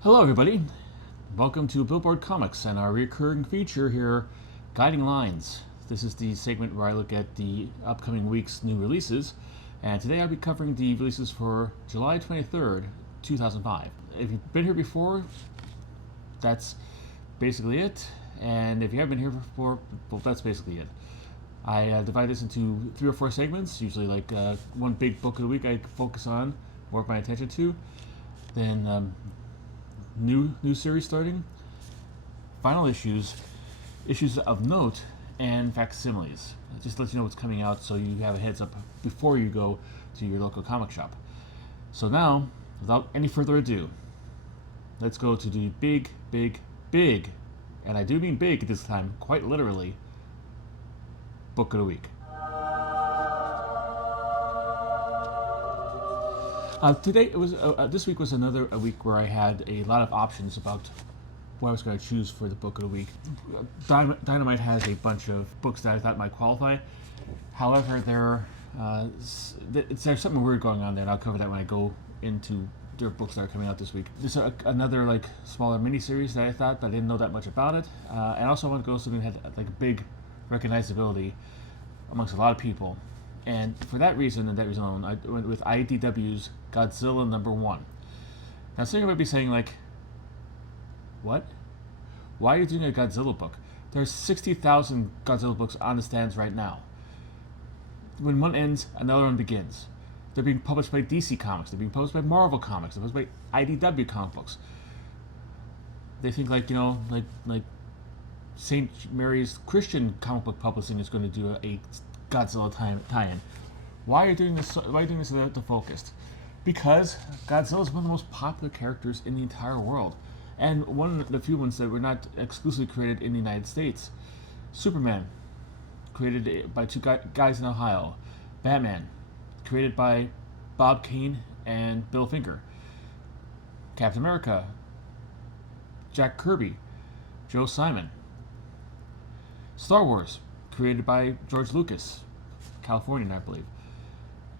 Hello, everybody. Welcome to Billboard Comics and our recurring feature here, Guiding Lines. This is the segment where I look at the upcoming week's new releases, and today I'll be covering the releases for July 23rd, 2005. If you've been here before, that's basically it, and if you haven't been here before, well, that's basically it. I divide this into 3 or 4 segments, usually like one big book of the week I focus on, more of my attention to, then new series starting, final issues of note, and facsimiles. Just to let you know what's coming out so you have a heads up before you go to your local comic shop. So now, without any further ado, let's go to the big, and I do mean big this time, quite literally, book of the week. This week was another week where I had a lot of options about what I was going to choose for the book of the week. Dynamite has a bunch of books that I thought might qualify. However, there's something weird going on there, and I'll cover that when I go into their books that are coming out this week. There's another smaller miniseries that I thought, but I didn't know that much about it. And also I want to go something that had a big recognizability amongst a lot of people. And for that reason and that reason alone, I went with IDW's Godzilla #1. Now, some of you might be saying, what? Why are you doing a Godzilla book? There's 60,000 Godzilla books on the stands right now. When one ends, another one begins. They're being published by DC Comics. They're being published by Marvel Comics. They're published by IDW comic books. They think like St. Mary's Christian comic book publishing is going to do a Godzilla tie-in. Why are you doing this? Why are you doing this the Focused? Because Godzilla is one of the most popular characters in the entire world, and one of the few ones that were not exclusively created in the United States. Superman, created by 2 guys in Ohio. Batman, created by Bob Kane and Bill Finger. Captain America, Jack Kirby, Joe Simon. Star Wars, created by George Lucas, Californian, I believe.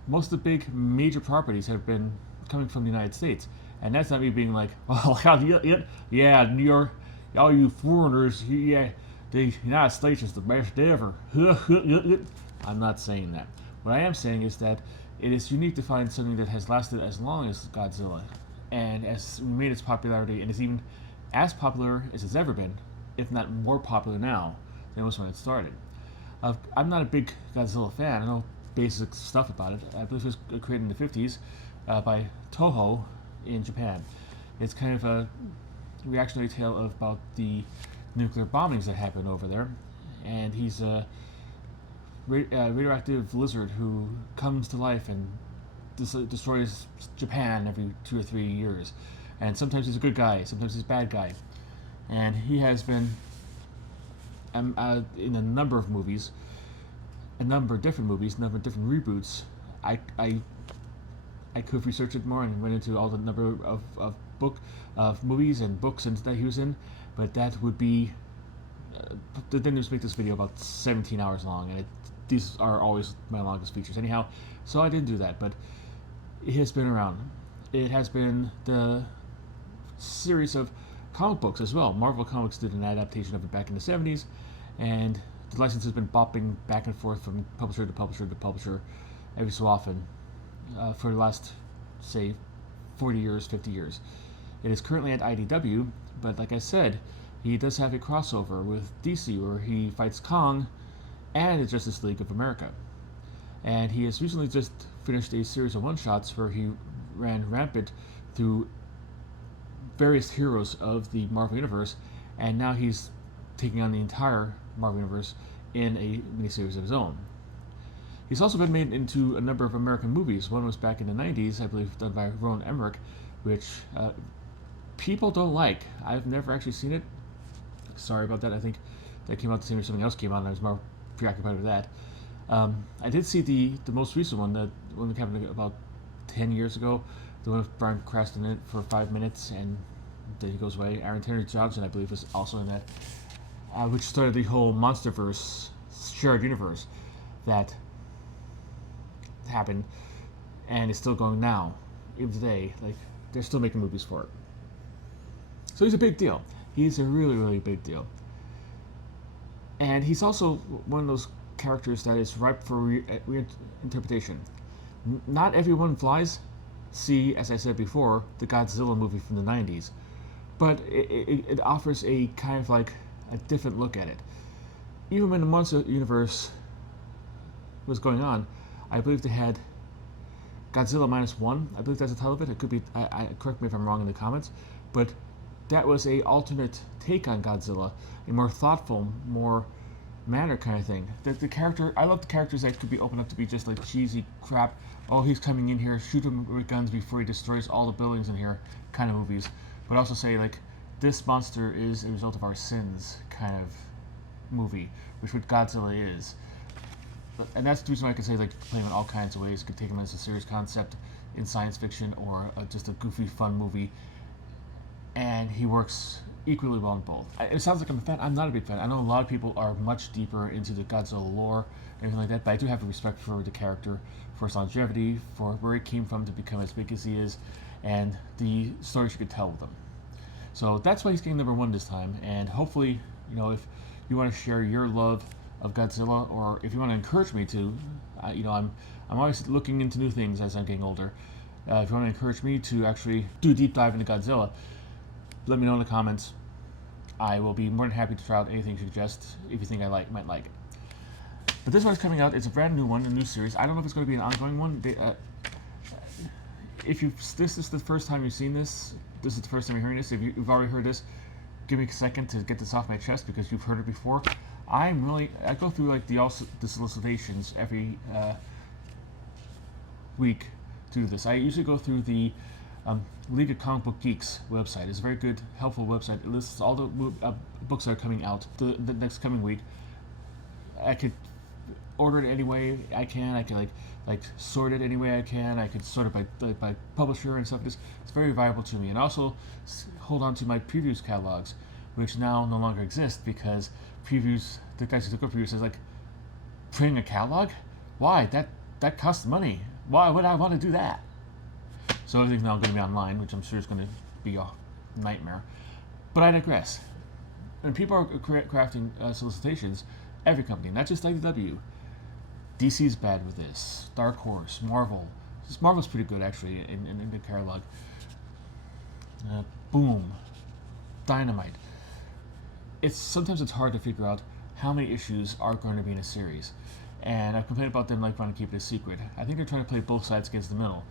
Most of the big major properties have been coming from the United States, and that's not me being like, oh, yeah, New York, all you foreigners, yeah, the United States is the best ever. I'm not saying that. What I am saying is that it is unique to find something that has lasted as long as Godzilla, and has remained its popularity, and is even as popular as it's ever been, if not more popular now than it was when it started. I'm not a big Godzilla fan. I know basic stuff about it. I believe it was created in the 50s by Toho in Japan. It's kind of a reactionary tale about the nuclear bombings that happened over there. And he's a radioactive lizard who comes to life and destroys Japan every 2 or 3 years. And sometimes he's a good guy, sometimes he's a bad guy. And he has been in a number of movies, a number of different reboots. I could research it more and went into all the number of movies and books and that he was in, but that would be the news make this video about 17 hours long, and these are always my longest features anyhow, so I didn't do that. But it has been around. It has been the series of comic books as well. Marvel Comics did an adaptation of it back in the 70s, and the license has been bopping back and forth from publisher to publisher to publisher every so often for the last, say, 40 years, 50 years. It is currently at IDW, but like I said, he does have a crossover with DC where he fights Kong and the Justice League of America. And he has recently just finished a series of one-shots where he ran rampant through various heroes of the Marvel Universe, and now he's taking on the entire Marvel Universe in a miniseries of his own. He's also been made into a number of American movies. One was back in the 90s, I believe, done by Roland Emmerich, which people don't like. I've never actually seen it. Sorry about that. I think that came out the same as something else came out, and I was more preoccupied with that. I did see the most recent one, the one that happened about 10 years ago, the one with Bryan Cranston in it for 5 minutes, and then he goes away. Aaron Taylor-Johnson, I believe, was also in that, which started the whole MonsterVerse shared universe that happened, and is still going now, even today. Like, they're still making movies for it. So he's a big deal. He's a really, really big deal. And he's also one of those characters that is ripe for reinterpretation. Not everyone flies see, as I said before, the Godzilla movie from the 90s, but it offers a kind of like a different look at it. Even when the monster universe was going on, I believe they had Godzilla -1. I believe that's the title of it. It could be. Correct me if I'm wrong in the comments, but that was a alternate take on Godzilla, a more thoughtful, more manner kind of thing. The character, I love the characters that could be opened up to be just like cheesy crap. Oh, he's coming in here, shoot him with guns before he destroys all the buildings in here, kind of movies. But also say like, this monster is a result of our sins, kind of movie, which what Godzilla is. And that's the reason why I can say like play him in all kinds of ways. You could take him as a serious concept in science fiction or just a goofy, fun movie, and he works equally well in both. It sounds like I'm a fan. I'm not a big fan. I know a lot of people are much deeper into the Godzilla lore and everything like that, but I do have a respect for the character, for his longevity, for where he came from to become as big as he is, and the stories you could tell with him. So that's why he's getting #1 this time, and hopefully, you know, if you want to share your love of Godzilla, or if you want to encourage me to, you know, I'm always looking into new things as I'm getting older. If you want to encourage me to actually do a deep dive into Godzilla, let me know in the comments. I will be more than happy to try out anything you suggest if you think I might like it. But this one's coming out. It's a brand new one, a new series. I don't know if it's going to be an ongoing one. If this is the first time you've seen this, this is the first time you're hearing this. If you've already heard this, give me a second to get this off my chest because you've heard it before. I go through like the solicitations every week to do this. I usually go through the League of Comic Book Geeks website. It's a very good, helpful website. It lists all the books that are coming out the next coming week. I could order it any way I can. I can like sort it any way I can. I could sort it by publisher and stuff. It's very valuable to me. And also hold on to my previews catalogs, which now no longer exist because previews, the guys who took over previews says like, printing a catalog? Why? That costs money. Why would I want to do that? So everything's now going to be online, which I'm sure is going to be a nightmare. But I digress. When people are crafting solicitations, every company, not just IDW, DC's bad with this, Dark Horse, Marvel. Marvel's pretty good actually in the catalog. Boom, Dynamite. Sometimes it's hard to figure out how many issues are going to be in a series. And I've complained about them like wanting to keep it a secret. I think they're trying to play both sides against the middle.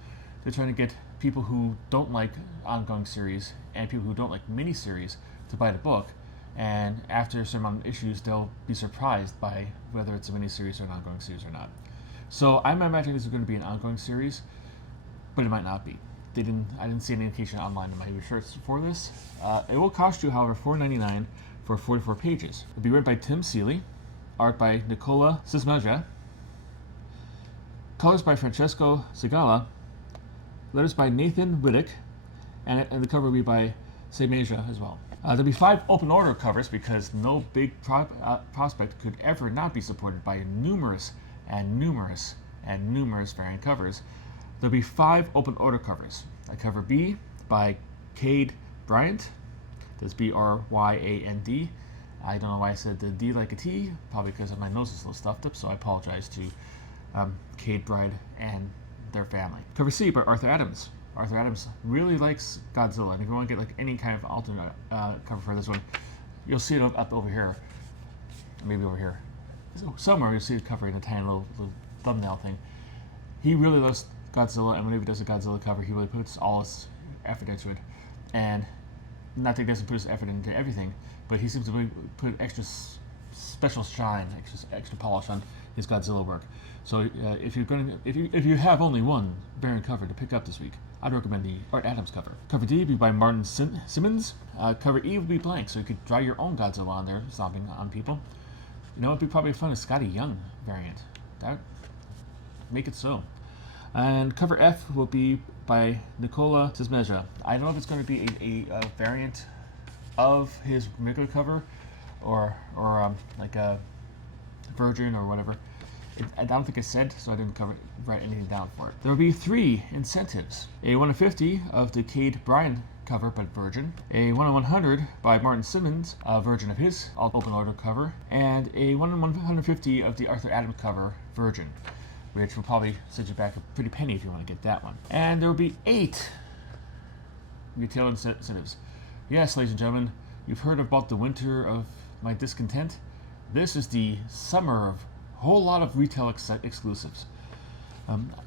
They're trying to get people who don't like ongoing series and people who don't like miniseries to buy the book, and after a certain amount of issues, they'll be surprised by whether it's a miniseries or an ongoing series or not. So I'm imagining this is going to be an ongoing series, but it might not be. I didn't see any indication online in my research for this. It will cost you, however, $4.99 for 44 pages. It'll be written by Tim Seeley, art by Nicola Cismaja, colors by Francesco Segala, letters by Nathan Wittick, and the cover will be by Semaja as well. There'll be 5 open order covers because no big prospect could ever not be supported by numerous variant covers. There'll be 5 open order covers. A cover B by Cade Bryant. That's Bryand. I don't know why I said the D like a T, probably because my nose is a little stuffed up, so I apologize to Cade Bryant and their family. Cover C by Arthur Adams. Arthur Adams really likes Godzilla, and if you want to get like any kind of alternate cover for this one, you'll see it up over here, maybe over here. So somewhere you'll see it cover in a tiny little thumbnail thing. He really loves Godzilla, and whenever he does a Godzilla cover, he really puts all his effort into it. And not that he doesn't put his effort into everything, but he seems to really put extra special shine, extra polish on his Godzilla work. So if you have only one variant cover to pick up this week, I'd recommend the Art Adams cover. Cover D will be by Martin Simmons. Cover E will be blank, so you could draw your own Godzilla on there, stomping on people. You know, it'd be probably fun, a Scotty Young variant. That make it so. And cover F will be by Nicola Cismaja. I don't know if it's going to be a variant of his regular cover, or like a Virgin or whatever. I don't think I said, so I didn't write anything down for it. There will be 3 incentives. A 1 in 50 of the Cade Bryan cover by Virgin, a 1 in 100 by Martin Simmons, a Virgin of his open order cover, and a 1 in 150 of the Arthur Adams cover, Virgin, which will probably set you back a pretty penny if you want to get that one. And there will be 8 retail incentives. Yes, ladies and gentlemen, you've heard about the winter of my discontent. This is the summer of a whole lot of retail exclusives.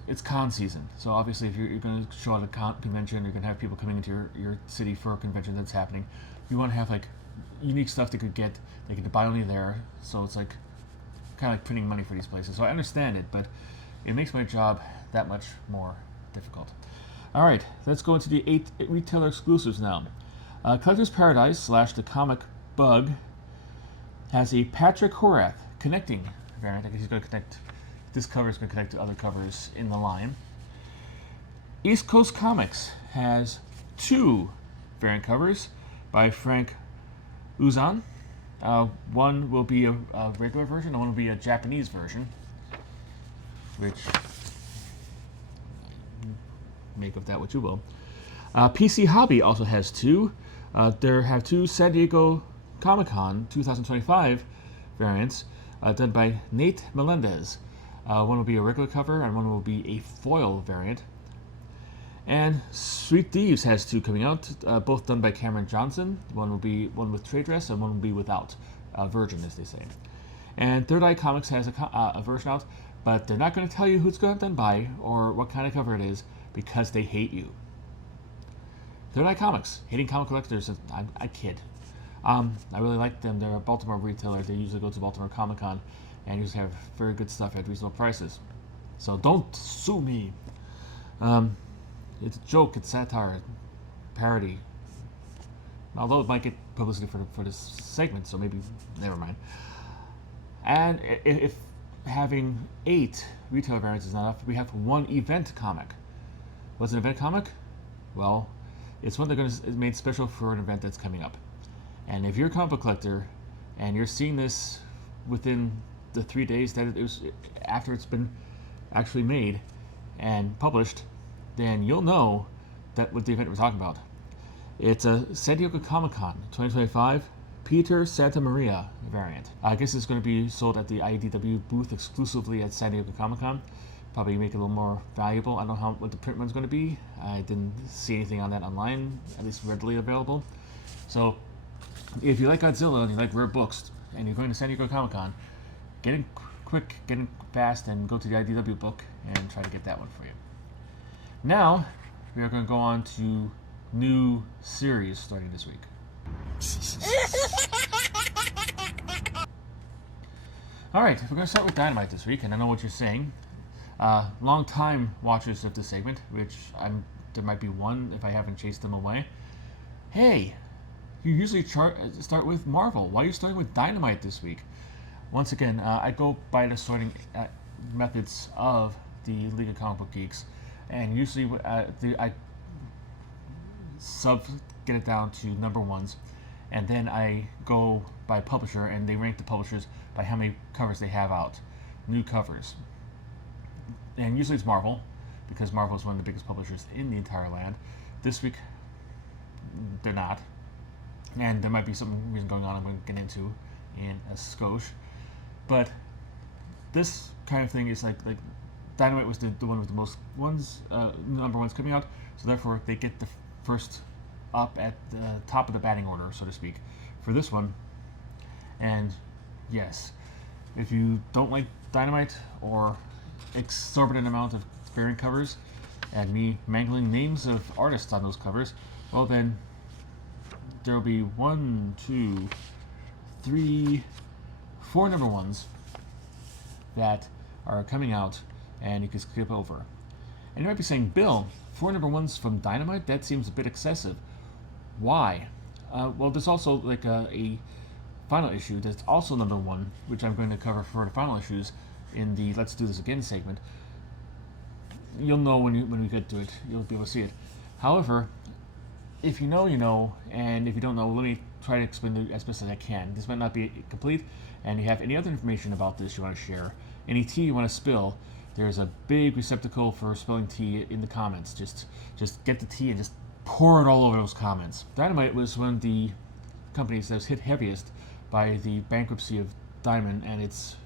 It's con season, so obviously if you're going to show at a convention, you're going to have people coming into your city for a convention that's happening. You want to have like unique stuff they could buy only there, so it's like kind of like printing money for these places. So I understand it, but it makes my job that much more difficult. All right, let's go into the 8 retailer exclusives now. Collector's Paradise / The Comic Bug has a Patrick Horath connecting variant. I guess he's going to connect. This cover is going to connect to other covers in the line. East Coast Comics has 2 variant covers by Frank Uzan. One will be a regular version, and one will be a Japanese version, which make of that what you will. PC Hobby also has 2. There have 2 San Diego Comic-Con 2025 variants done by Nate Melendez. One will be a regular cover, and one will be a foil variant. And Sweet Thieves has 2 coming out, both done by Cameron Johnson. One will be one with trade dress, and one will be without, Virgin, as they say. And Third Eye Comics has a version out, but they're not going to tell you who it's going to be done by or what kind of cover it is, because they hate you. Third Eye Comics, hating comic collectors. I kid. I really like them. They're a Baltimore retailer. They usually go to Baltimore Comic-Con and usually have very good stuff at reasonable prices. So don't sue me. It's a joke. It's satire, parody. Although it might get publicity for this segment, so maybe never mind. And if having 8 retailer variants is not enough, we have 1 event comic. What's an event comic? Well, it's one that's made special for an event that's coming up. And if you're a comic book collector and you're seeing this within the 3 days that it was after it's been actually made and published, then you'll know that what the event we're talking about. It's a San Diego Comic-Con 2025 Peter Santa Maria variant. I guess it's going to be sold at the IDW booth exclusively at San Diego Comic-Con. Probably make it a little more valuable. I don't know what the print run's going to be. I didn't see anything on that online, at least readily available. So if you like Godzilla and you like rare books and you're going to San Diego Comic-Con, get in quick, get in fast, and go to the IDW book and try to get that one for you. Now, we are going to go on to new series starting this week. Alright, we're going to start with Dynamite this week, and I know what you're saying. Long-time watchers of this segment, which there might be one if I haven't chased them away. Hey, you usually start with Marvel. Why are you starting with Dynamite this week? Once again, I go by the sorting methods of the League of Comic Book Geeks, and usually I get it down to number ones, and then I go by publisher, and they rank the publishers by how many covers they have out, new covers. And usually it's Marvel, because Marvel is one of the biggest publishers in the entire land. This week, they're not. And there might be some reason going on I'm going to get into in a skosh. But this kind of thing is like Dynamite was the one with the most number ones coming out, so therefore they get the first up at the top of the batting order, so to speak, for this one. And yes, if you don't like Dynamite or exorbitant amount of variant covers and me mangling names of artists on those covers, well then there will be 1, 2, 3, 4 number ones that are coming out and you can skip over. And you might be saying, Bill, 4 number ones from Dynamite? That seems a bit excessive. Why? Well, there's also like a final issue that's also number 1, which I'm going to cover for the final issues in the Let's Do This Again segment. You'll know when we get to it. You'll be able to see it. However, if you know, you know, and if you don't know, let me try to explain it as best as I can. This might not be complete, and you have any other information about this you want to share any tea you want to spill, there's a big receptacle for spilling tea in the comments. Just get the tea and just pour it all over those comments. Dynamite was one of the companies that was hit heaviest by the bankruptcy of Diamond and its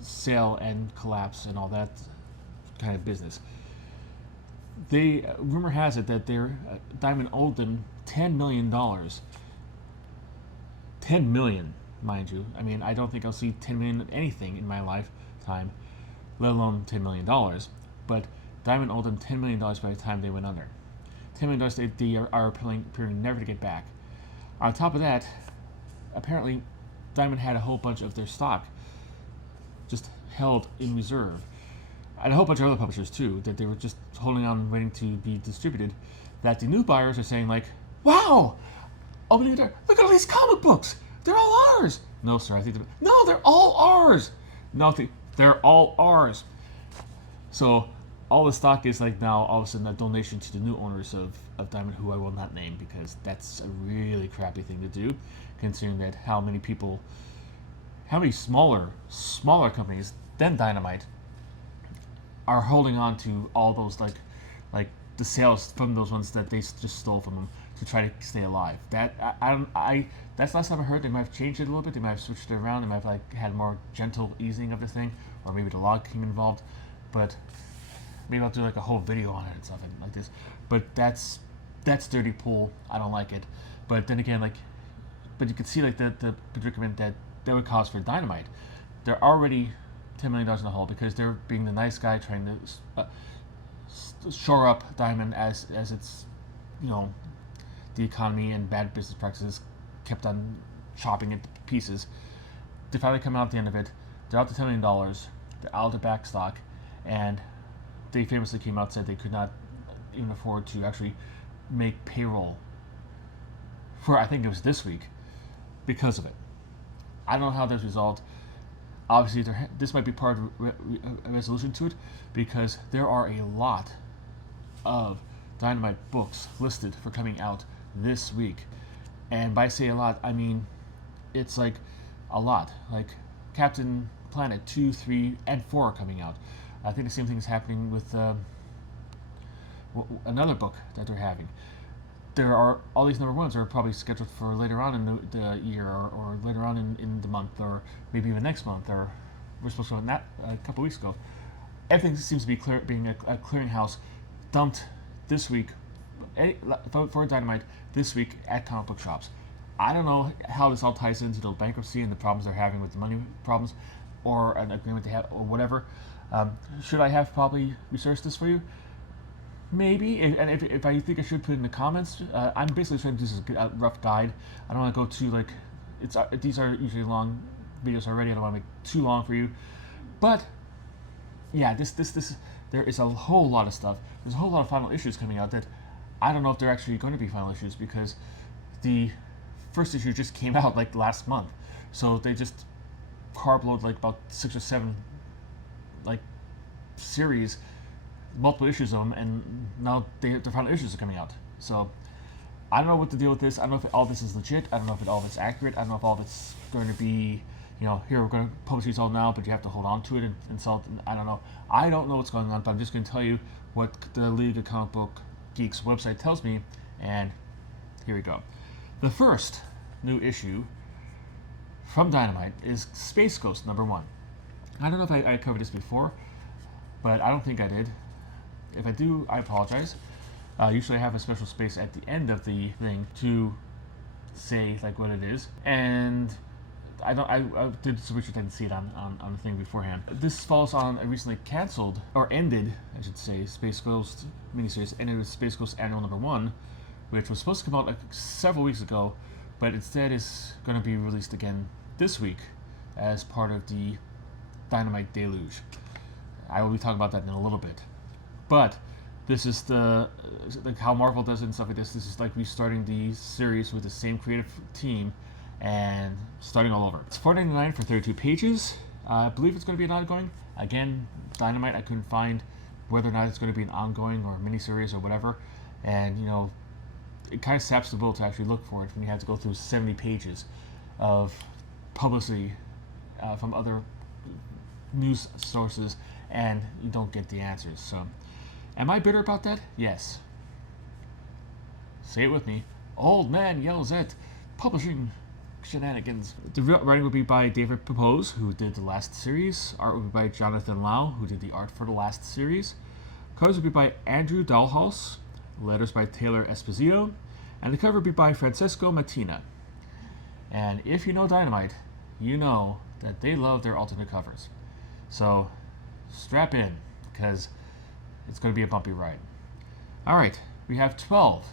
sale and collapse and all that kind of business. They rumor has it that their Diamond owed them $10 million. $10 million, mind you. I mean, I don't think I'll see $10 million anything in my lifetime, let alone $10 million. But Diamond owed them $10 million by the time they went under. $10 million they are appearing never to get back. On top of that, apparently Diamond had a whole bunch of their stock just held in reserve. And a whole bunch of other publishers too, that they were just holding on, waiting to be distributed, that the new buyers are saying like, wow, look at all these comic books, they're all ours. No sir, I think no, they're all ours. No, they're all ours. So all the stock is like now all of a sudden a donation to the new owners of Diamond, who I will not name because that's a really crappy thing to do, considering that how many smaller companies than Dynamite are holding on to all those like the sales from those ones that they just stole from them to try to stay alive. That that's last time I heard. They might have changed it a little bit. They might have switched it around. They might have like had more gentle easing of the thing, or maybe the log came involved. But maybe I'll do like a whole video on it and something like this. But that's dirty pool. I don't like it. But then again, but you can see like the predicament that would cause for Dynamite. They're already $10 million in the hole because they're being the nice guy trying to shore up Diamond as it's, the economy and bad business practices kept on chopping it to pieces. They finally come out at the end of it. They're out to $10 million. They're out of back stock, and they famously came out and said they could not even afford to actually make payroll for, I think it was this week, because of it. I don't know how that's resolved. Obviously, this might be part of a resolution to it, because there are a lot of Dynamite books listed for coming out this week. And by say a lot, I mean it's like a lot. Like Captain Planet 2, 3, and 4 are coming out. I think the same thing is happening with another book that they're having. There are all these number ones are probably scheduled for later on in the year, or later on in the month, or maybe even next month, or we're supposed to go on that a couple weeks ago. Everything seems to be being a clearinghouse dumped this week for Dynamite this week at comic book shops. I don't know how this all ties into the bankruptcy and the problems they're having with the money problems, or an agreement they have, or whatever. Should I have probably researched this for you? Maybe, and if I think I should put it in the comments. I'm basically trying to do this a rough guide. I don't want to go too these are usually long videos already. I don't want to make too long for you, but yeah, there is a whole lot of stuff. There's a whole lot of final issues coming out that I don't know if they're actually going to be final issues, because the first issue just came out like last month, so they just carb load like about 6 or 7 like series, multiple issues of them, and now their final issues are coming out. So I don't know what to deal with this. I don't know if all this is legit. I don't know if all this is accurate. I don't know if all this going to be, here we're going to publish these all now, but you have to hold on to it and sell it. I don't know. I don't know what's going on, but I'm just going to tell you what the League of Comic Book Geeks website tells me, and here we go. The first new issue from Dynamite is Space Ghost #1. I don't know if I covered this before, but I don't think I did. If I do, I apologize. Usually I have a special space at the end of the thing to say like what it is, and I did some research. I didn't see it on the thing beforehand. This falls on a recently canceled, or ended, I should say, Space Ghost miniseries, ended with Space Ghost Annual #1, which was supposed to come out several weeks ago, but instead is going to be released again this week as part of the Dynamite Deluge. I will be talking about that in a little bit. But this is like how Marvel does it and stuff like this. This is like restarting the series with the same creative team and starting all over. It's $4.99 for 32 pages. I believe it's going to be an ongoing. Again, Dynamite, I couldn't find whether or not it's going to be an ongoing or miniseries or whatever. And, it kind of saps the bull to actually look for it when you have to go through 70 pages of publicity from other news sources and you don't get the answers. So, am I bitter about that? Yes. Say it with me. Old man yells at publishing shenanigans. The writing would be by David Pepose, who did the last series. Art would be by Jonathan Lau, who did the art for the last series. Covers would be by Andrew Dahlhaus. Letters by Taylor Esposito. And the cover would be by Francesco Mattina. And if you know Dynamite, you know that they love their alternate covers. So strap in, because it's going to be a bumpy ride. Alright, we have 12.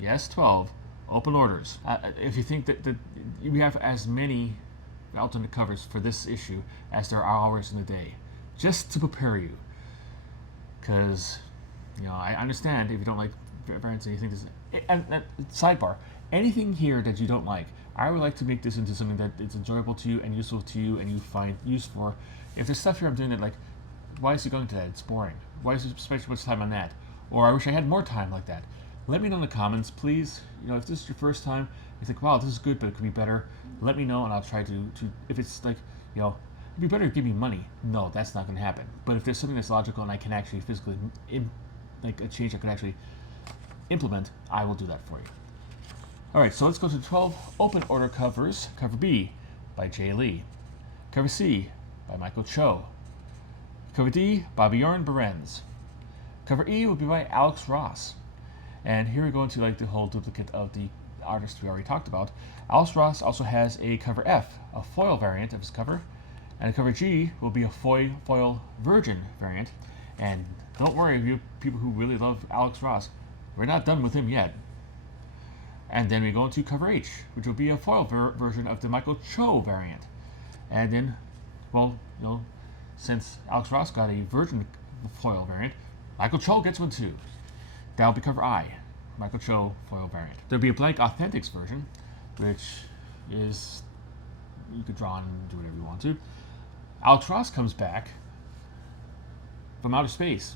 Yes, 12 open orders. If you think that we have as many alternate covers for this issue as there are hours in the day, just to prepare you. Because, I understand if you don't like variants and you think this. And sidebar, anything here that you don't like, I would like to make this into something that is enjoyable to you and useful to you and you find use for. If there's stuff here I'm doing that, like, why is he going to that? It's boring. Why is he spending so much time on that? Or I wish I had more time like that. Let me know in the comments, please. If this is your first time, you think, wow, this is good, but it could be better. Let me know, and I'll try to if it's like, it'd be better to give me money. No, that's not going to happen. But if there's something that's logical and I can actually physically, like a change I can actually implement, I will do that for you. All right, so let's go to 12 open order covers. Cover B by Jay Lee. Cover C by Michael Cho. Cover D by Bjorn Berens. Cover E will be by Alex Ross. And here we go into like the whole duplicate of the artist we already talked about. Alex Ross also has a cover F, a foil variant of his cover, and cover G will be a foil virgin variant. And don't worry, you people who really love Alex Ross, we're not done with him yet. And then we go into cover H, which will be a foil version of the Michael Cho variant. And then, since Alex Ross got a virgin foil variant, Michael Cho gets one too. That'll be cover I, Michael Cho foil variant. There'll be a blank Authentics version, which is, you could draw and do whatever you want to. Alex Ross comes back from outer space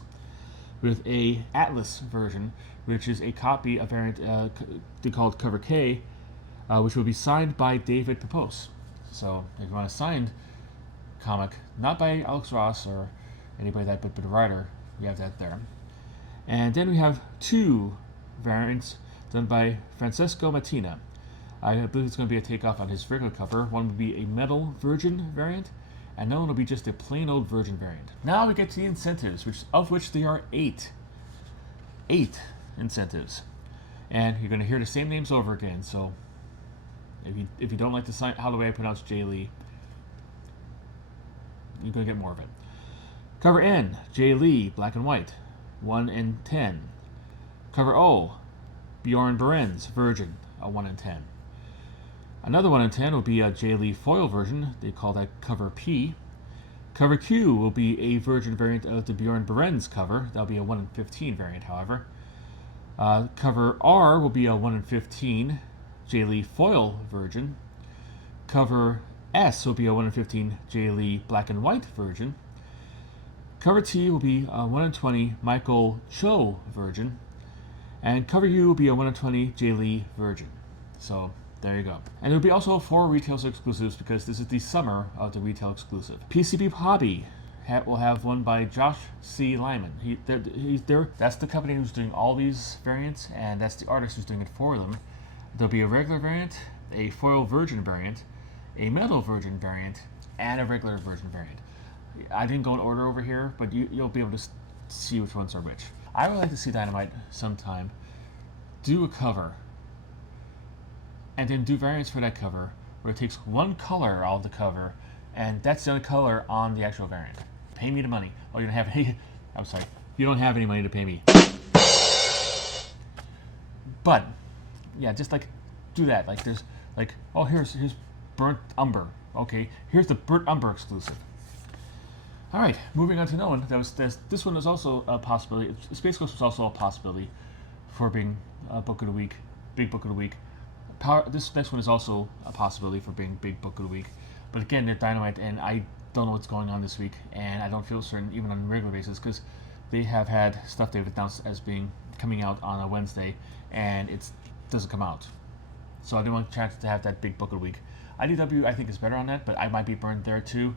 with a Atlas version, which is a copy, a variant called cover K, which will be signed by David Pepose. So if you want a signed comic, not by Alex Ross or anybody that, but a writer, we have that there. And then we have two variants done by Francesco Mattina. I believe it's going to be a takeoff on his regular cover. One would be a metal virgin variant, and another one will be just a plain old virgin variant. Now we get to the incentives, of which there are 8. 8 incentives. And you're going to hear the same names over again, so if you don't like how the way I pronounce Jay Lee, you're going to get more of it. Cover N, Jay Lee, black and white, 1 in 10. Cover O, Bjorn Berens, virgin, a 1 in 10. Another 1 in 10 will be a Jay Lee foil version. They call that cover P. Cover Q will be a virgin variant of the Bjorn Berens cover. That'll be a 1 in 15 variant, however. Cover R will be a 1 in 15 Jay Lee foil virgin. Cover S will be a 1 in 15 Jay Lee black and white virgin. Cover T will be a 1 in 20 Michael Cho virgin. And cover U will be a 1 in 20 Jay Lee virgin. So there you go. And there'll be also 4 retail exclusives because this is the summer of the retail exclusive. PCB Hobby will have one by Josh C. Lyman. That's the company who's doing all these variants, and that's the artist who's doing it for them. There'll be a regular variant, a foil virgin variant, a metal virgin variant, and a regular virgin variant. I didn't go in order over here, but you'll be able to see which ones are which. I would like to see Dynamite sometime do a cover and then do variants for that cover where it takes one color out of the cover and that's the only color on the actual variant. Pay me the money. Oh, you don't have any. I'm sorry. You don't have any money to pay me. But yeah, just like do that. Like there's like, oh, here's Burnt Umber. Okay, here's the Burnt Umber exclusive. All right, moving on to another one. This one is also a possibility. Space Ghost was also a possibility for being a book of the week, big book of the week. This next one is also a possibility for being big book of the week. But again, they're Dynamite, and I don't know what's going on this week, and I don't feel certain even on a regular basis because they have had stuff they've announced as being coming out on a Wednesday, and it doesn't come out. So I didn't want a chance to have that big book of the week. IDW, I think, is better on that, but I might be burned there too.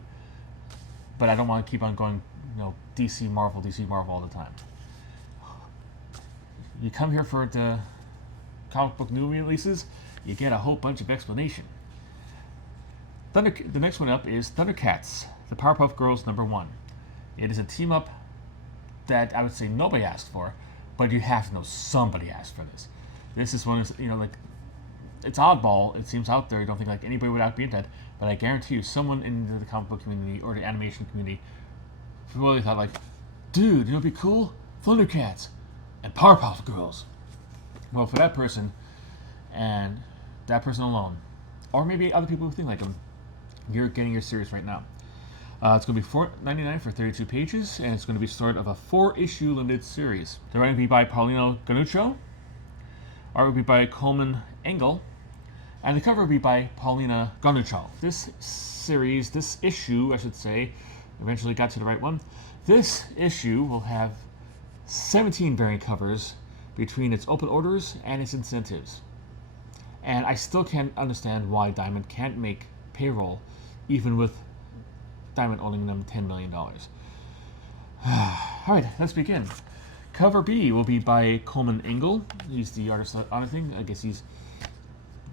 but I don't want to keep on going, DC Marvel all the time. You come here for the comic book new releases, you get a whole bunch of explanation. The next one up is Thundercats, the Powerpuff Girls #1. It is a team up that I would say nobody asked for, but you have to know somebody asked for this. This is one of, it's oddball. It seems out there. You don't think anybody would be into that, but I guarantee you, someone in the comic book community or the animation community really thought dude, it'd be cool, Thundercats and Powerpuff Girls. Well, for that person, and that person alone, or maybe other people who think like them, you're getting your series right now. It's going to be $4.99 for 32 pages, and it's going to be sort of a 4-issue limited series. The writing will be by Paulino Ganuccio, art will be by Coleman Engel, and the cover will be by Paulina Ganuccio. This series, this issue, I should say, eventually got to the right one. This issue will have 17 variant covers between its open orders and its incentives. And I still can't understand why Diamond can't make payroll, even with Diamond owning them $10 million. Alright, let's begin. Cover B will be by Coleman Engel. He's the artist on the thing. I guess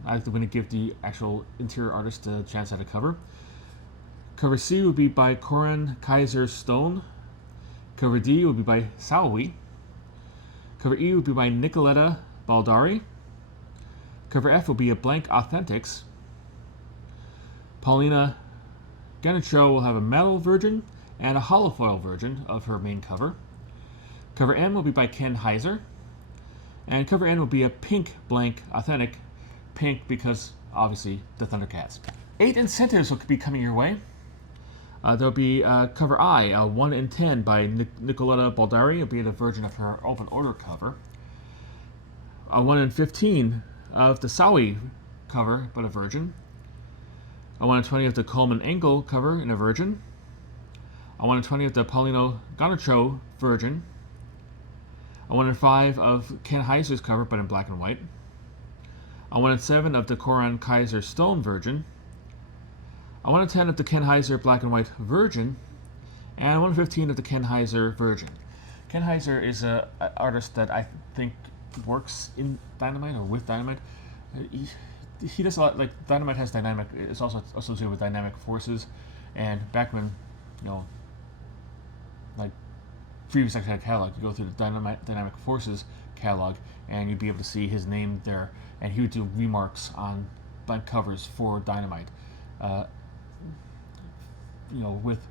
I'm going to give the actual interior artist a chance at a cover. Cover C will be by Coran Kaiser Stone. Cover D will be by Salwi. Cover E will be by Nicoletta Baldari. Cover F will be a blank Authentics. Paulina Ganuccio will have a metal version and a holofoil version of her main cover. Cover M will be by Ken Heiser. And cover N will be a pink blank authentic. Pink because, obviously, the Thundercats. 8 incentives will be coming your way. There'll be cover I, 1 in 10 by Nicoletta Baldari. It'll be the version of her open order cover. 1 in 15 of the Sawi cover, but a virgin. 1 in 20 of the Coleman Engel cover in a virgin. 1 in 20 of the Paulino Ganuccio virgin. 1 in 5 of Ken Heiser's cover, but in black and white. 1 in 7 of the Coran Kaiser Stone virgin. 1 in 10 of the Ken Heiser black and white virgin. And 1 in 15 of the Ken Heiser virgin. Ken Heiser is an artist that I think works in Dynamite or with Dynamite. He does a lot, Dynamite has Dynamic, it's also associated with Dynamic Forces, and back when, previous catalog, you go through the Dynamic Forces catalog, and you'd be able to see his name there, and he would do remarks on blank covers for Dynamite. With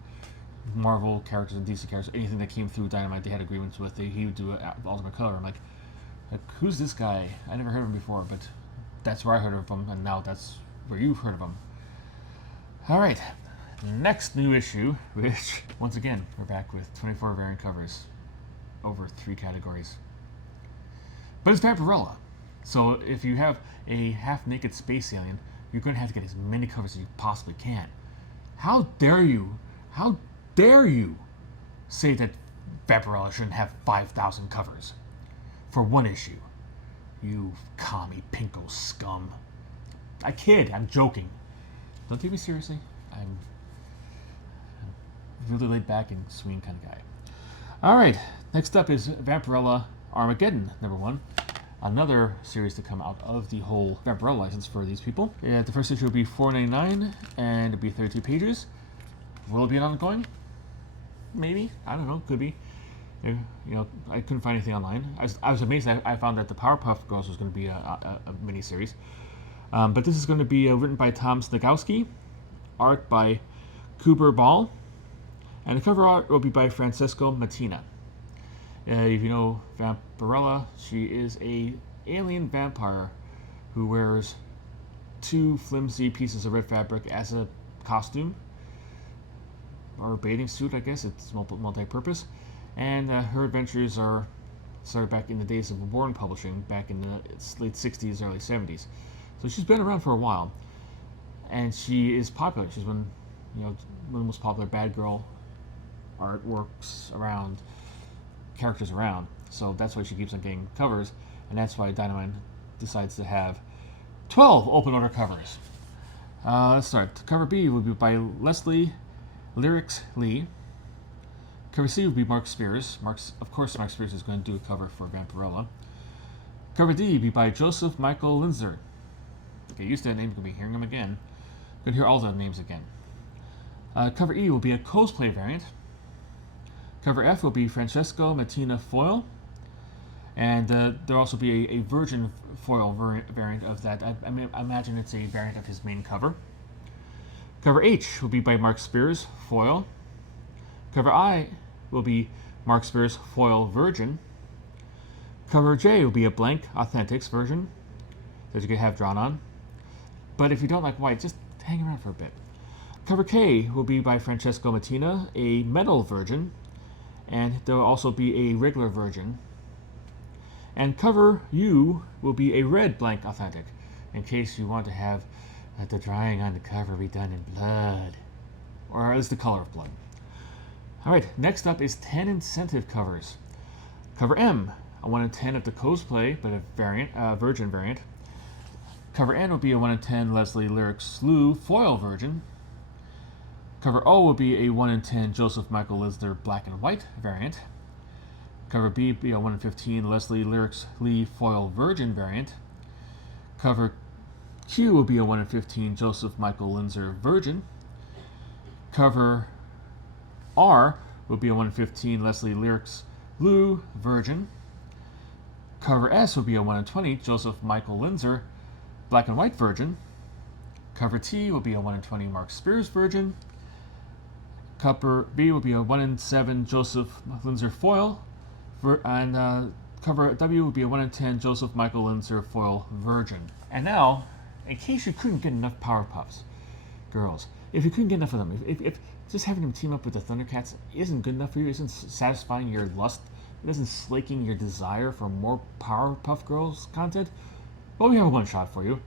Marvel characters and DC characters, anything that came through Dynamite, they had agreements with, he would do an alternate color. I'm like, who's this guy? I never heard of him before, but that's where I heard of him, and now that's where you've heard of him. Alright, next new issue, which, once again, we're back with 24 variant covers over 3 categories. But it's Vampirella. So if you have a half-naked space alien, you're going to have to get as many covers as you possibly can. How dare you say that Vampirella shouldn't have 5,000 covers for one issue? You commie pinko scum. I kid, I'm joking. Don't take me seriously. I'm a really laid back and swing kind of guy. Alright, next up is Vampirella Armageddon, #1. Another series to come out of the whole Vampirella license for these people. The first issue will be $4.99 and it'll be 32 pages. Will it be an ongoing? Maybe. I don't know. Could be. I couldn't find anything online. I was amazed that I found that the Powerpuff Girls was going to be a mini-series. But this is going to be written by Tom Snagowski, art by Cooper Ball, and the cover art will be by Francesco Mattina. If you know Vampirella, she is a alien vampire who wears 2 flimsy pieces of red fabric as a costume, or a bathing suit, I guess. It's multi-purpose. And her adventures started back in the days of Warren Publishing, back in the late 60s, early 70s. So she's been around for a while, and she is popular. She's one of the most popular bad girl artworks around, characters around. So that's why she keeps on getting covers, and that's why Dynamite decides to have 12 open order covers. Let's start. Cover B will be by Leslie Lyrics Lee. Cover C would be Mark Spears. Of course, Mark Spears is going to do a cover for Vampirella. Cover D would be by Joseph Michael Linzer. Get used to that name, you're going to be hearing him again. You're going to hear all the names again. Cover E will be a cosplay variant. Cover F will be Francesco Mattina foil. And there'll also be a Virgin foil variant of that. I imagine it's a variant of his main cover. Cover H will be by Mark Spears foil. Cover I will be Mark Spears foil Virgin. Cover J will be a blank Authentics version that you can have drawn on. But if you don't like white, just hang around for a bit. Cover K will be by Francesco Mattina, a metal Virgin. And there will also be a regular Virgin. And cover U will be a red blank authentic, in case you want to have the drawing on the cover be done in blood, or at least the color of blood. Alright, next up is 10 incentive covers. Cover M, a 1 in 10 of the cosplay, but a Virgin variant. Cover N will be a 1 in 10 Leslie Lyrics Lou foil Virgin. Cover O will be a 1 in 10 Joseph Michael Linzer black and white variant. Cover B will be a 1 in 15 Leslie Lyrics Lee foil Virgin variant. Cover Q will be a 1 in 15 Joseph Michael Linzer Virgin. Cover R will be a 1 in 15 Leslie Lyrics Lou Virgin. Cover S will be a 1 in 20 Joseph Michael Linzer black and white Virgin. Cover T will be a 1 in 20 Mark Spears Virgin. Cover B will be a 1 in 7 Joseph Linzer foil. And cover W would be a 1 in 10 Joseph Michael Linzer foil Virgin. And now, in case you couldn't get enough Powerpuffs, girls, if you couldn't get enough of them, if just having them team up with the Thundercats isn't good enough for you, isn't satisfying your lust, it isn't slaking your desire for more Powerpuff Girls content, well, we have a one-shot for you,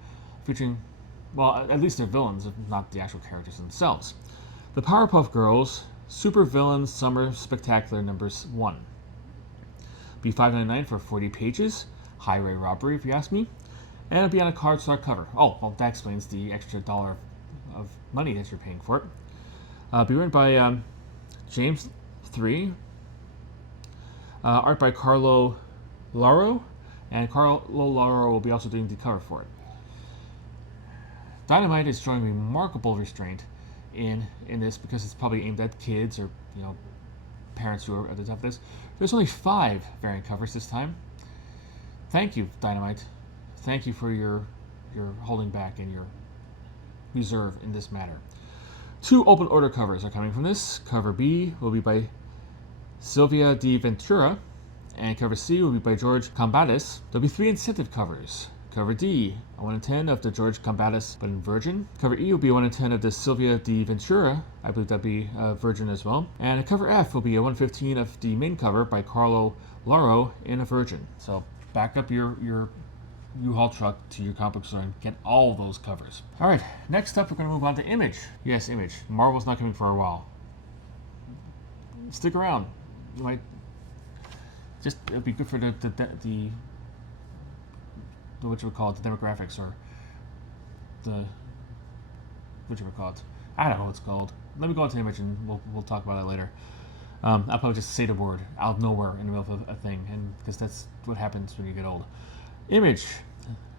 featuring, well, at least their villains, if not the actual characters themselves. The Powerpuff Girls Super Villains Summer Spectacular numbers 1. Be $5.99 for 40 pages. Highway robbery, if you ask me. And it'll be on a cardstock cover. Oh, well, that explains the extra $1 of money that you're paying for it. Be written by James 3. Art by Carlo Lauro. And Carlo Lauro will be also doing the cover for it. Dynamite is showing remarkable restraint in this because it's probably aimed at kids or, parents who are at the top of this. There's only 5 variant covers this time. Thank you, Dynamite. Thank you for your holding back and your reserve in this matter. 2 open order covers are coming from this. Cover B will be by Silvia Di Ventura, and cover C will be by George Combatis. There'll be 3 incentive covers. Cover D, a 1 in 10 of the George Combatis, but in Virgin. Cover E will be a 1 in 10 of the Silvia Di Ventura. I believe that'd be Virgin as well. And cover F will be a 1 in 15 of the main cover by Carlo Lauro in a Virgin. So back up your U-Haul truck to your comic book store and get all those covers. All right, next up we're going to move on to Image. Yes, Image. Marvel's not coming for a while. Stick around. You might just, it'll be good for the what you would call it, the demographics, or what you would call it. I don't know what it's called. Let me go into Image and we'll talk about it later. I'll probably just say the word out of nowhere in the middle of a thing, and because that's what happens when you get old. Image.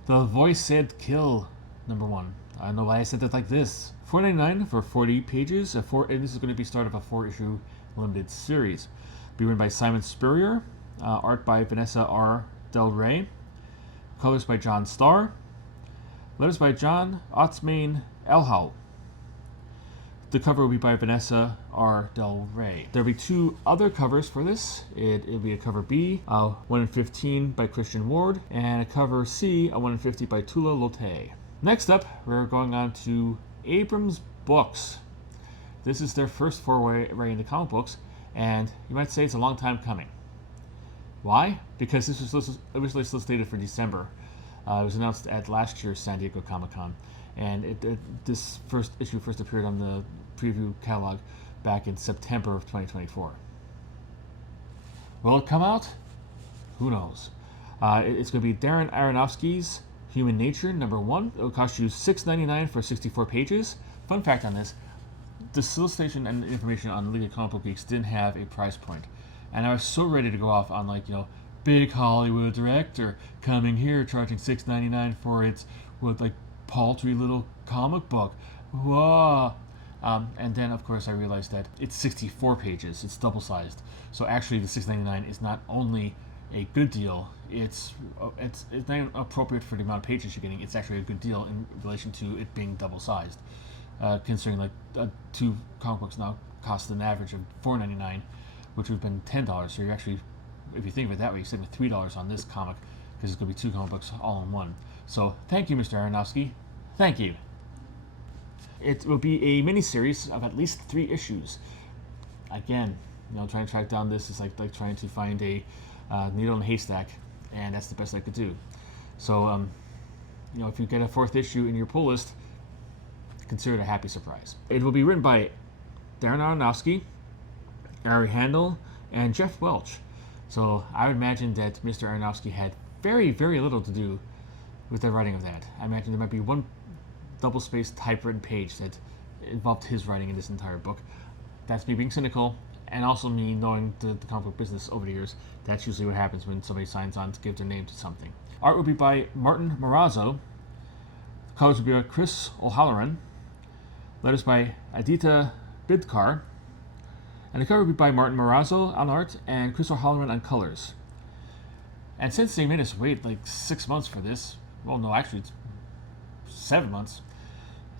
The voice said kill, number 1. I don't know why I said it like this. $4.99 for 40 pages. And this is going to be start of a 4-issue limited series. Be written by Simon Spurrier. Art by Vanessa R. Del Rey. Colors by John Starr. Letters by John Otsmain Elhau. The cover will be by Vanessa R. Del Rey. There will be 2 other covers for this. It'll be a cover B, a 1 in 15 by Christian Ward, and a cover C, a 1 in 50 by Tula Lotte. Next up, we're going on to Abrams Books. This is their first foray into comic books, and you might say it's a long time coming. Why? Because this was originally slated for December. It was announced at last year's San Diego Comic-Con, and this first issue first appeared on the preview catalog back in September of 2024. Will it come out? Who knows? It's going to be Darren Aronofsky's Human Nature, number 1. It will cost you $6.99 for 64 pages. Fun fact on this, the solicitation and information on League of Comic Book Geeks didn't have a price point, and I was so ready to go off on like, big Hollywood director coming here charging $6.99 for its like paltry little comic book. Whoa. And then of course I realized that it's 64 pages. It's double sized. So actually the $6.99 is not only a good deal, it's not appropriate for the amount of pages you're getting. It's actually a good deal in relation to it being double sized. Considering like 2 comic books now cost an average of $4.99, which would have been $10. So you're actually, if you think of it that way, you're saving $3 on this comic because it's going to be 2 comic books all in one. So thank you, Mr. Aronofsky. Thank you. It will be a mini-series of at least 3 issues. Again, trying to track down this is like trying to find a needle in a haystack, and that's the best I could do. So, if you get a 4th issue in your pull list, consider it a happy surprise. It will be written by Darren Aronofsky, Ari Handel, and Jeff Welch. So I would imagine that Mr. Aronofsky had very, very little to do with the writing of that. I imagine there might be one double-spaced typewritten page that involved his writing in this entire book. That's me being cynical, and also me knowing the comic book business over the years. That's usually what happens when somebody signs on to give their name to something. Art will be by Martin Morazzo. Colors will be by Chris O'Halloran. Letters by Aditya Bidkar. And the cover will be by Martin Morazzo on art and Chris O'Halloran on colors. And since they made us wait like 6 months for this, well, no, actually it's 7 months,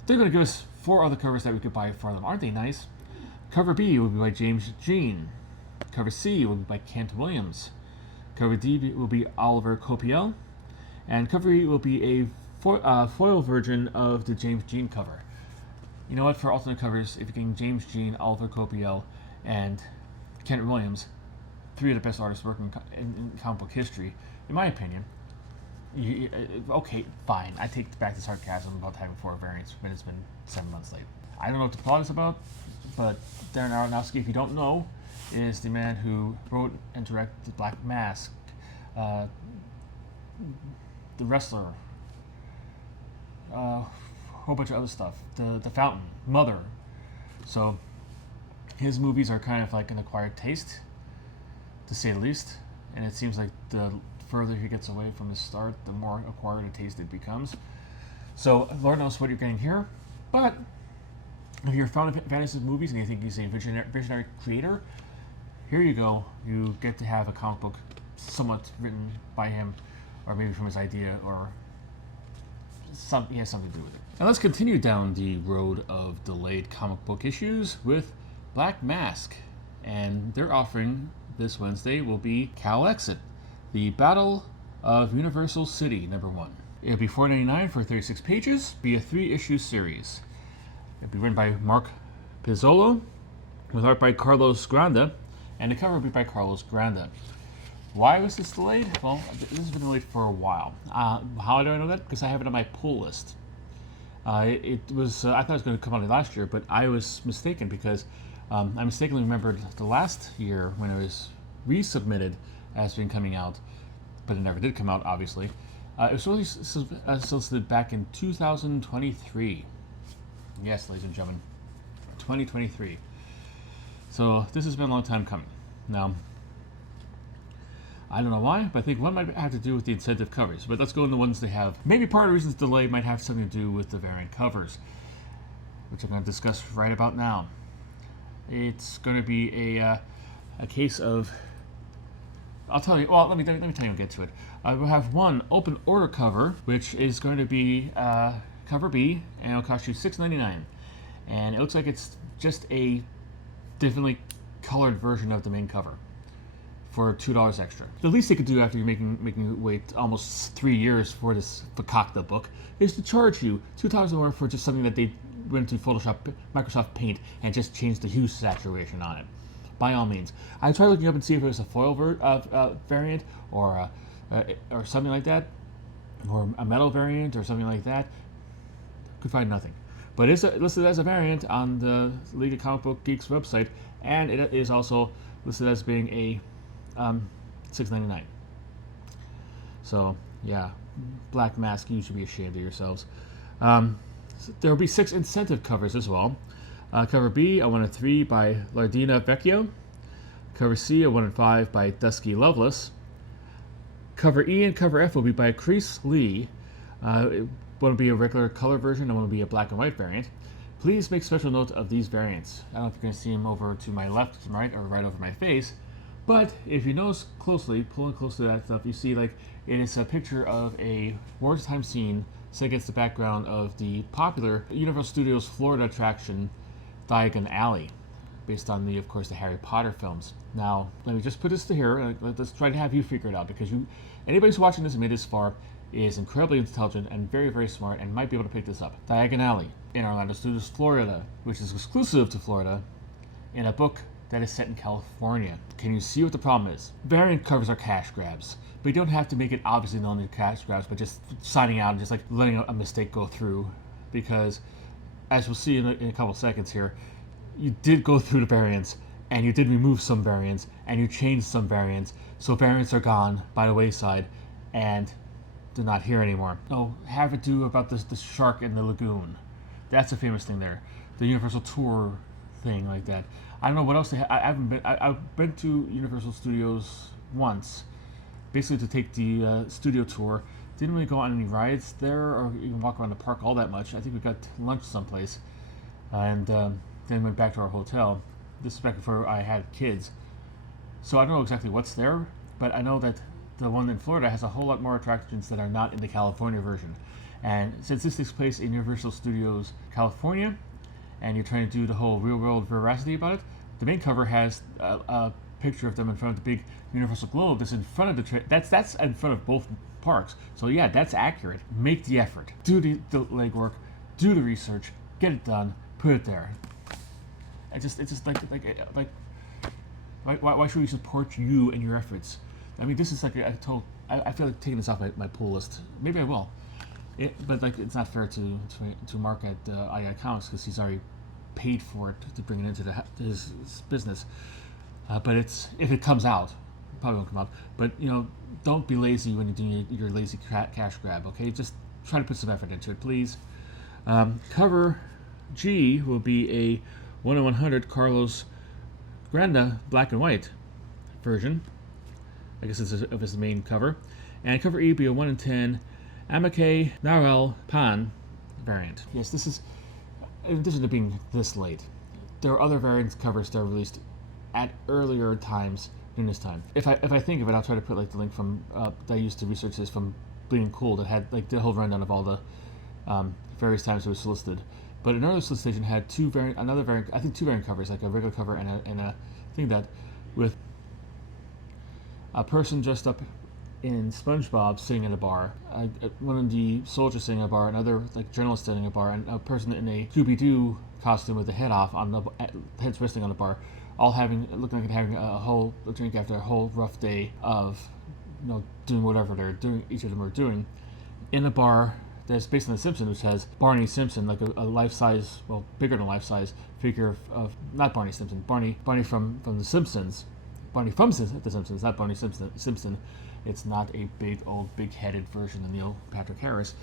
they're going to give us 4 other covers that we could buy for them. Aren't they nice? Cover B will be by James Jean. Cover C will be by Kent Williams. Cover D will be Oliver Copiel. And cover E will be a foil version of the James Jean cover. You know what? For alternate covers, if you're getting James Jean, Oliver Copiel, and Kent Williams, 3 of the best artists working in comic book history, in my opinion. Okay, fine. I take back the sarcasm about having 4 variants when it's been 7 months late. I don't know what the plot is about, but Darren Aronofsky, if you don't know, is the man who wrote and directed Black Mask, The Wrestler, a whole bunch of other stuff, The Fountain, Mother. So his movies are kind of like an acquired taste, to say the least, and it seems like the further he gets away from his start, the more acquired a taste it becomes. So Lord knows what you're getting here, but if you're a fan of fantasy movies and you think he's a visionary creator, here you go. You get to have a comic book somewhat written by him, or maybe from his idea, or he has something to do with it. Now let's continue down the road of delayed comic book issues with Black Mask, and their offering this Wednesday will be CALEXIT, The Battle of Universal City, #1. It'll be $4.99 for 36 pages, be a 3-issue series. It'll be written by Mark Pizzolo, with art by Carlos Granda, and the cover will be by Carlos Granda. Why was this delayed? Well, this has been delayed for a while. How do I know that? Because I have it on my pull list. It was I thought it was going to come out last year, but I was mistaken because I mistakenly remembered the last year when it was resubmitted as being coming out, but it never did come out, obviously. It was really solicited back in 2023. Yes, ladies and gentlemen, 2023. So this has been a long time coming. Now, I don't know why, but I think one might have to do with the incentive covers. But let's go into the ones they have. Maybe part of the reason it's delayed might have something to do with the variant covers, which I'm going to discuss right about now. It's going to be a case of, I'll tell you. Well, let me tell you and get to it. We'll have one open order cover, which is going to be cover B, and it'll cost you $6.99. And it looks like it's just a differently colored version of the main cover for $2 extra. The least they could do after you're making you wait almost 3 years for this fakakta book is to charge you $2 more for just something that they went to Microsoft Paint and just changed the hue saturation on it. By all means, I tried looking up and see if it was a foil variant or something like that, or a metal variant or something like that. Could find nothing. But it's listed as a variant on the League of Comic Book Geeks website, and it is also listed as being a $6.99. So yeah, Black Mask, you should be ashamed of yourselves. There will be 6 incentive covers as well. Cover B, a 1 in 3 by Lardina Vecchio. Cover C, a 1 in 5 by Dusky Loveless. Cover E and cover F will be by Chris Lee. One will be a regular color version and one will be a black and white variant. Please make special note of these variants. I don't know if you're going to see them over to my left and right or right over my face, but if you notice closely, pulling close to that stuff, you see like it is a picture of a wartime scene set against the background of the popular Universal Studios Florida attraction Diagon Alley, based on of course, the Harry Potter films. Now, let me just put this to here. Let's try to have you figure it out, because anybody who's watching this and made this far is incredibly intelligent and very, very smart and might be able to pick this up. Diagon Alley in Orlando Studios, Florida, which is exclusive to Florida, in a book that is set in California. Can you see what the problem is? Variant covers are cash grabs, but you don't have to make it obviously known they're cash grabs, but just signing out and just like letting a mistake go through, because as we'll see in a couple seconds here, you did go through the variants, and you did remove some variants, and you changed some variants, so variants are gone by the wayside, and they're not here anymore. Oh, have it do about the shark in the lagoon. That's a famous thing there. The Universal Tour thing like that. I don't know what else they I've been to Universal Studios once, basically to take the studio tour. Didn't really go on any rides there or even walk around the park all that much. I think we got lunch someplace, and then went back to our hotel. This is back before I had kids, so I don't know exactly what's there, but I know that the one in Florida has a whole lot more attractions that are not in the California version. And since this takes place in Universal Studios California, and you're trying to do the whole real-world veracity about it, the main cover has a picture of them in front of the big Universal globe that's in front of the that's in front of both parks. So yeah, that's accurate. Make the effort, do the legwork, do the research, get it done, put it there. It's just like why should we support you and your efforts? I mean, this is like I feel like taking this off my pull list. Maybe I will. But like, it's not fair to Mark at II Comics, because he's already paid for it to bring it into his business. But if it comes out, it probably won't come out. But don't be lazy when you're doing your lazy cash grab. Okay, just try to put some effort into it, please. Cover G will be a 1 in 100 Carlos Granda black and white version. I guess this is of his main cover. And cover E will be a 1 in 10 Amake Narel Pan variant. Yes, this is, in addition to being this late, there are other variant covers that are released at earlier times during this time. If I think of it, I'll try to put like the link from that I used to research this from Bleeding Cool, that had like the whole rundown of all the various times it was solicited. But another solicitation had two variant covers, like a regular cover and a thing that with a person dressed up in SpongeBob sitting in a bar, one of the soldiers sitting in a bar, another like journalist sitting in a bar, and a person in a Scooby-Doo costume with the head off on the heads resting on the bar, all looking like having a drink after a whole rough day of doing whatever each of them are doing, in a bar that's based on The Simpsons, which has Barney Simpson, like a life-size, well, bigger than life-size figure of not Barney Simpson, Barney from The Simpsons, Barney from The Simpsons, not Barney Simpson. It's not a big-headed version of Neil Patrick Harris.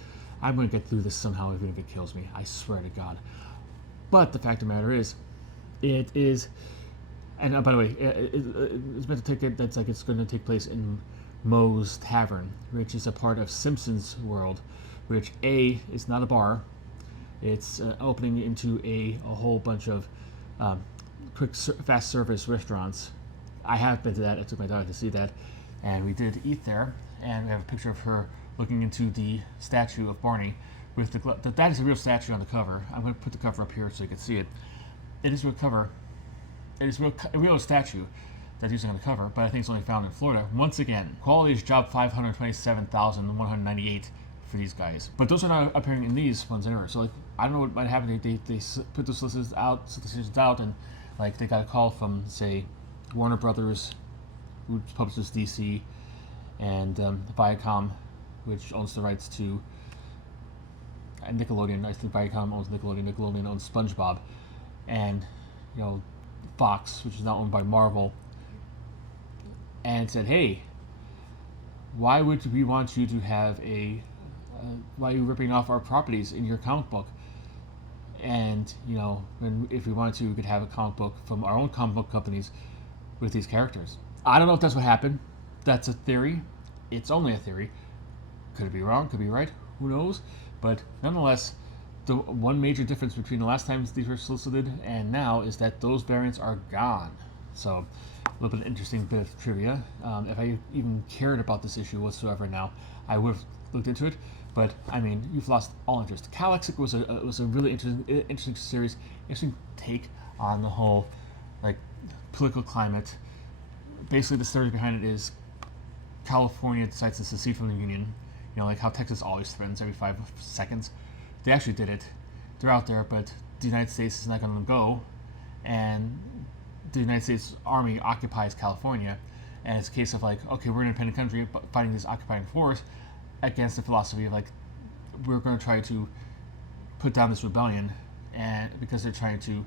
I'm going to get through this somehow, even if it kills me. I swear to God. But the fact of the matter is, it is, and by the way, it's meant to take it. It's going to take place in Moe's Tavern, which is a part of Simpsons World, which is not a bar. It's opening into a whole bunch of quick fast service restaurants. I have been to that. I took my daughter to see that, and we did eat there. And we have a picture of her looking into the statue of Barney with the glove. That is a real statue on the cover. I'm going to put the cover up here so you can see it. It is a real cover. It is a real statue that's using on the cover, but I think it's only found in Florida. Once again, quality is job 527,198 for these guys. But those are not appearing in these ones anywhere. So like, I don't know what might happen. They put the solicitations out, and like they got a call from, say, Warner Brothers, who publishes DC, and Viacom, which owns the rights to Nickelodeon. I think Viacom owns Nickelodeon. Nickelodeon owns SpongeBob, and Fox, which is now owned by Marvel, and said, "Hey, why would we want you to have why are you ripping off our properties in your comic book?" And if we wanted to, we could have a comic book from our own comic book companies with these characters. I don't know if that's what happened. That's a theory. It's only a theory. Could it be wrong? Could it be right? Who knows? But nonetheless, the one major difference between the last time these were solicited and now is that those variants are gone. So, a little bit interesting bit of trivia. If I even cared about this issue whatsoever now, I would have looked into it. But I mean, you've lost all interest. CALEXIT was a really interesting series, interesting take on the whole political climate. Basically, the story behind it is California decides to secede from the Union. Like how Texas always threatens every 5 seconds. They actually did it. They're out there, but the United States is not going to go, and the United States Army occupies California, and it's a case of okay, we're an independent country but fighting this occupying force against the philosophy of we're going to try to put down this rebellion, and because they're trying to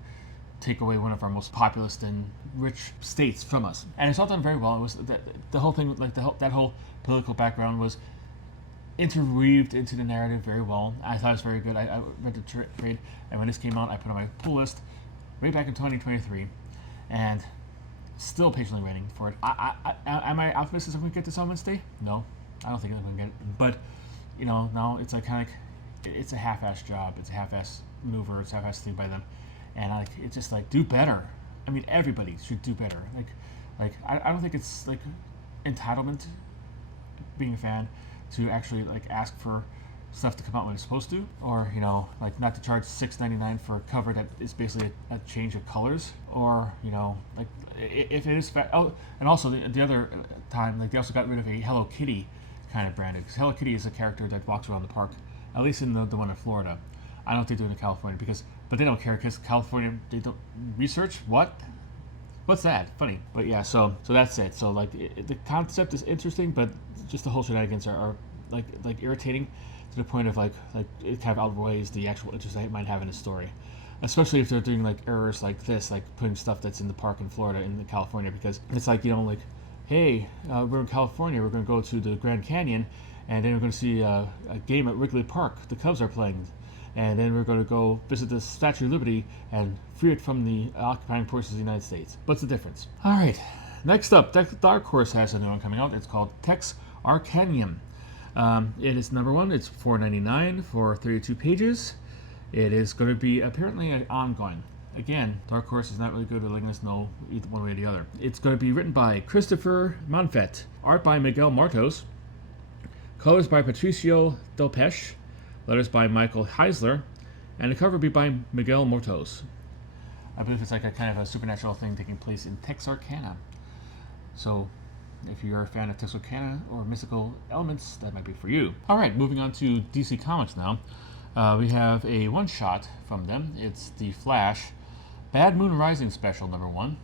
take away one of our most populous and rich states from us. And it's all done very well. It was the whole thing, that whole political background was interweaved into the narrative very well. I thought it was very good. I read the trade, and when this came out, I put it on my pull list way back in 2023, and still patiently waiting for it. Am I optimistic I'm going to get this on Wednesday? No, I don't think I'm going to get it. But now it's it's a half-ass job. It's a half-ass maneuver. It's a half-ass thing by them, and it's just do better. I mean, everybody should do better. I don't think it's entitlement, being a fan, to actually ask for stuff to come out when it's supposed to, or not to charge $6.99 for a cover that is basically a change of colors, or if it is oh, and also the other time they also got rid of a Hello Kitty kind of branding, because Hello Kitty is a character that walks around the park, at least in the one in Florida. I don't know if they do it in California, but they don't care, because California, they don't research what's that? Funny. But yeah, so that's it. So the concept is interesting, but just the whole shenanigans are irritating to the point of it kind of outweighs the actual interest they might have in the story. Especially if they're doing errors like this, putting stuff that's in the park in Florida in California, because it's hey, we're in California, we're going to go to the Grand Canyon, and then we're going to see a game at Wrigley Park. The Cubs are playing. And then we're going to go visit the Statue of Liberty and free it from the occupying forces of the United States. What's the difference? All right, next up, Dark Horse has a new one coming out. It's called Tex Arcanium. It is number 1. It's $4.99 for 32 pages. It is going to be apparently ongoing. Again, Dark Horse is not really good at letting us know either one way or the other. It's going to be written by Christopher Monfett, art by Miguel Martos, colors by Patricio Delpeche, letters by Michael Heisler, and the cover will be by Miguel Mortos. I believe it's a kind of a supernatural thing taking place in Texarkana. So, if you're a fan of Texarkana or mystical elements, that might be for you. Alright, moving on to DC Comics now. We have a one-shot from them. It's The Flash Bad Moon Rising Special number 1.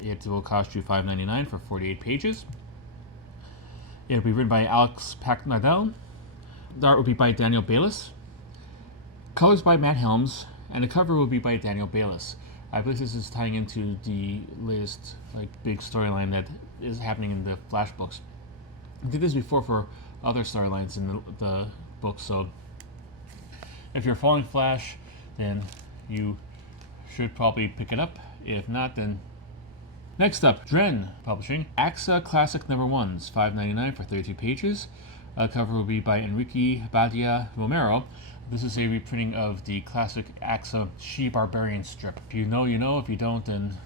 It will cost you $5.99 for 48 pages. It will be written by Alex Packnadel. The art will be by Daniel Bayliss. Colors by Matt Helms, and the cover will be by Daniel Bayliss. I believe this is tying into the latest big storyline that is happening in the Flash books. I did this before for other storylines in the books, so if you're following Flash, then you should probably pick it up. If not, then next up, Dren Publishing, AXA Classic number 1s, $5.99 for 32 pages. Cover will be by Enrique Badia Romero. This is a reprinting of the classic AXA She-Barbarian strip. If you know, you know. If you don't, then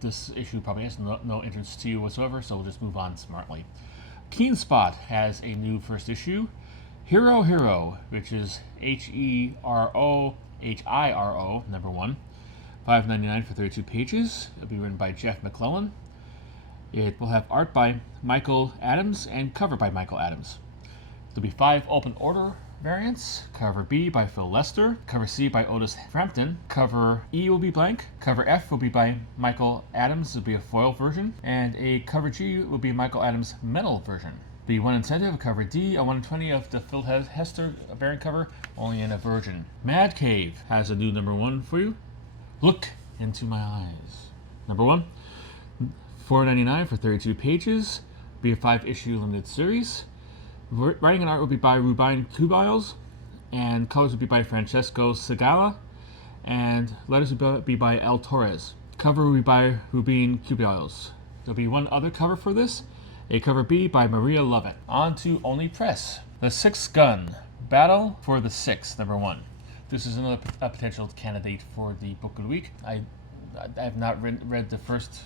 this issue probably has no interest to you whatsoever, so we'll just move on smartly. Keen Spot has a new first issue, Hero Hero, which is HEROHIRO number 1, $5.99 for 32 pages. It'll be written by Jeff McClellan. It will have art by Michael Adams and cover by Michael Adams. There'll be 5 open order variants. Cover B by Phil Lester, cover C by Otis Frampton, cover E will be blank, cover F will be by Michael Adams, will be a foil version, and a cover G will be Michael Adams' metal version. The one incentive, cover D, a 120 of the Phil Hester variant cover, only in a virgin. Mad Cave has a new number 1 for you. Look into my eyes. Number 1. $4.99 for 32 pages. Be a 5-issue limited series. Writing and art will be by Rubin Kubiles, and colors will be by Francesco Segala. and letters will be by L. Torres. Cover will be by Rubin Cubillos. There'll be one other cover for this, a cover B by Maria Lovett. On to Only Press. The Sixth Gun, Battle for the Sixth, #1. This is another potential candidate for the Book of the Week. I have not read the first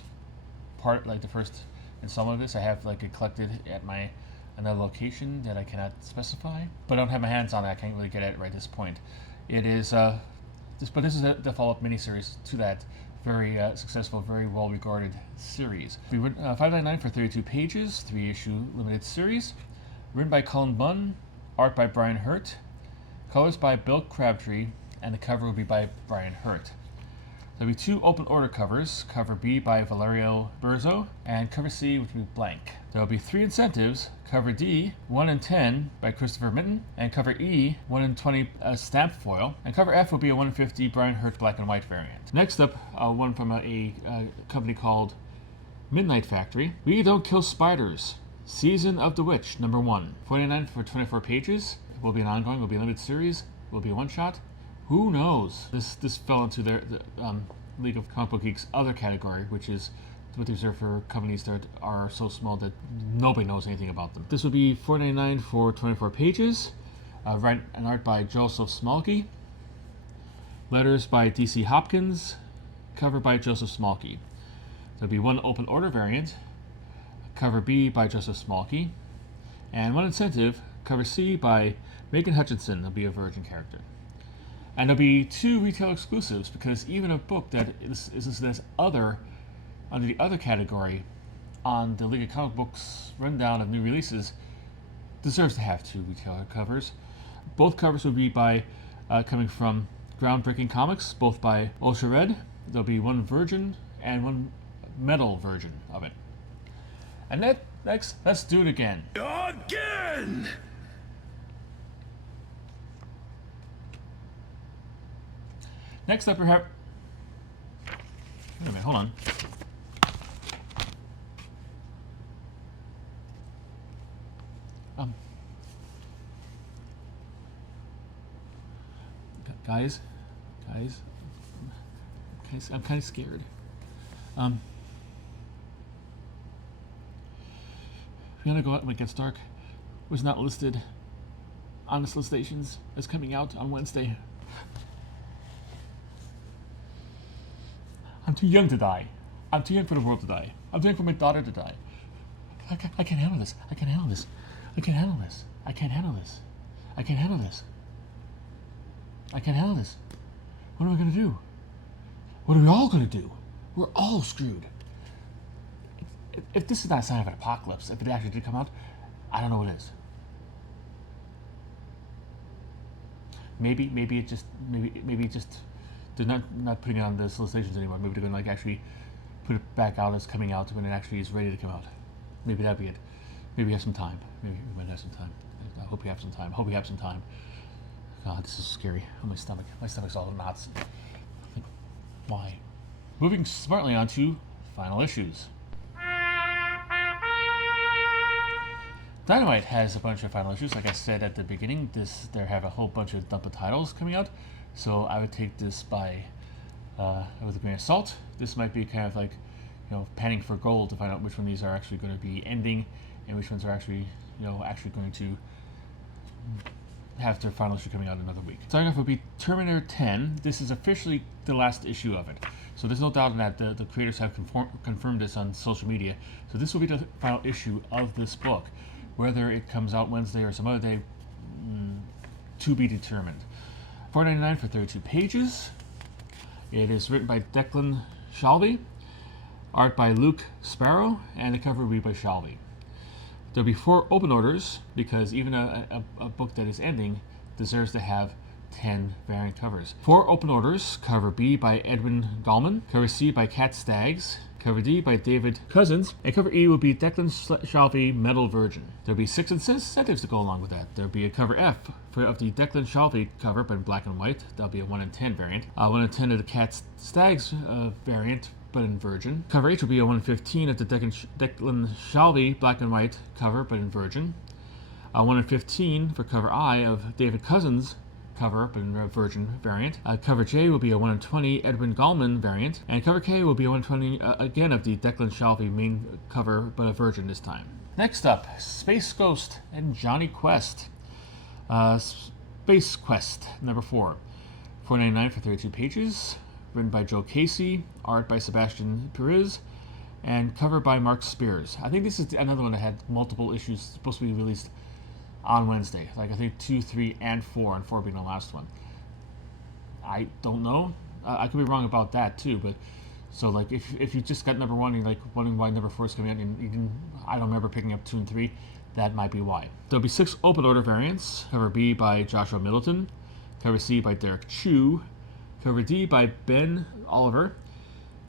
part, like the first installment of this. I have like it collected at another location that I cannot specify, but I don't have my hands on it. I can't really get at it right at this point. It is this is the follow-up miniseries to that very successful, very well-regarded series. We went $5.99 for 32 pages, 3-issue limited series, written by Colin Bunn, art by Brian Hurt, colors by Bill Crabtree, and the cover will be by Brian Hurt. There'll be 2 open order covers, cover B by Valerio Berzo, and cover C, which will be blank. There'll be 3 incentives, cover D, 1 in 10 by Christopher Mitten, and cover E, 1 in 20 stamp foil, and cover F will be a 1 in 50 Brian Hurt black and white variant. Next up, one from a company called Midnight Factory. We Don't Kill Spiders, Season of the Witch, #1. $49 for 24 pages. It will be an ongoing, will be a limited series, will be a one-shot. Who knows? This fell into the League of Comic Book Geeks other category, which is what they reserve for companies that are so small that nobody knows anything about them. This will be $4.99 for 24 pages. Write and art by Joseph Smolke. Letters by DC Hopkins. Cover by Joseph Smolke. There'll be 1 open order variant. Cover B by Joseph Smolke. And 1 incentive. Cover C by Megan Hutchinson. There'll be a Virgin character. And there'll be 2 retail exclusives, because even a book that is listed as other, under the other category on the League of Comic Books rundown of new releases, deserves to have 2 retailer covers. Both covers will be by coming from Groundbreaking Comics, both by Ultra Red. There'll be 1 Virgin and 1 metal version of it. And next, let's do it again. Again! Next up, we have. Wait a minute, hold on. Guys, I'm kind of scared. We're gonna go out when it gets dark. Was not listed on the solicitations. It's coming out on Wednesday. I'm too young to die. I'm too young for the world to die. I'm too young for my daughter to die. I can't handle this. I can't handle this. I can't handle this. I can't handle this. I can't handle this. I can't handle this. What am I going to do? What are we all going to do? We're all screwed. If this is not a sign of an apocalypse, if it actually did come out, I don't know what it is. Maybe it just they're not putting it on the solicitations anymore. Maybe they're going to like actually put it back out as coming out when it actually is ready to come out. Maybe that'd be it. Maybe we have some time. Maybe we might have some time. I hope we have some time. I hope we have some time. God, this is scary. Oh, my stomach's all in knots. Why? Moving smartly on to final issues. Dynamite has a bunch of final issues. Like I said at the beginning, they have a whole bunch of dump of titles coming out. So I would take this with a grain of salt. This might be kind of like, panning for gold to find out which one of these are actually going to be ending and which ones are actually, going to have their final issue coming out another week. Starting off would be Terminator 10. This is officially the last issue of it. So there's no doubt in that the creators have confirmed this on social media. So this will be the final issue of this book. Whether it comes out Wednesday or some other day, to be determined. $4.99 for 32 pages. It is written by Declan Shalvey, art by Luke Sparrow, and the cover will be by Shalvey. There'll be 4 open orders, because even a book that is ending deserves to have 10 variant covers. 4 open orders, cover B by Edwin Gallman, cover C by Kat Staggs, cover D by David Cousins, and cover E will be Declan Shalvey Metal Virgin. There'll be 6 incentives to go along with that. There'll be a cover F of the Declan Shalvey cover, but in black and white. That'll be a 1 in 10 variant. 1 in 10 of the Kat Staggs variant, but in Virgin. Cover H will be a 1 in 15 at the Declan Shalvey black and white cover, but in Virgin. 1 in 15 for cover I of David Cousins cover, but in a Virgin variant. Cover J will be a 1 in 20 Edwin Gallman variant. And cover K will be a 1 in 20, again, of the Declan Shalvey main cover, but a Virgin this time. Next up, Space Ghost and Johnny Quest. Space Quest, number 4. $4.99 for 32 pages. Written by Joe Casey. Art by Sebastian Perez. And cover by Mark Spears. I think this is another one that had multiple issues supposed to be released on Wednesday. Like I think 2, 3, and 4, and 4 being the last one. I don't know. I could be wrong about that too, but so like if you just got number 1 and you're like wondering why number 4 is coming out and you didn't, I don't remember picking up 2 and 3, that might be why. There'll be 6 open order variants. Cover B by Joshua Middleton. Cover C by Derek Chu. Cover D by Ben Oliver.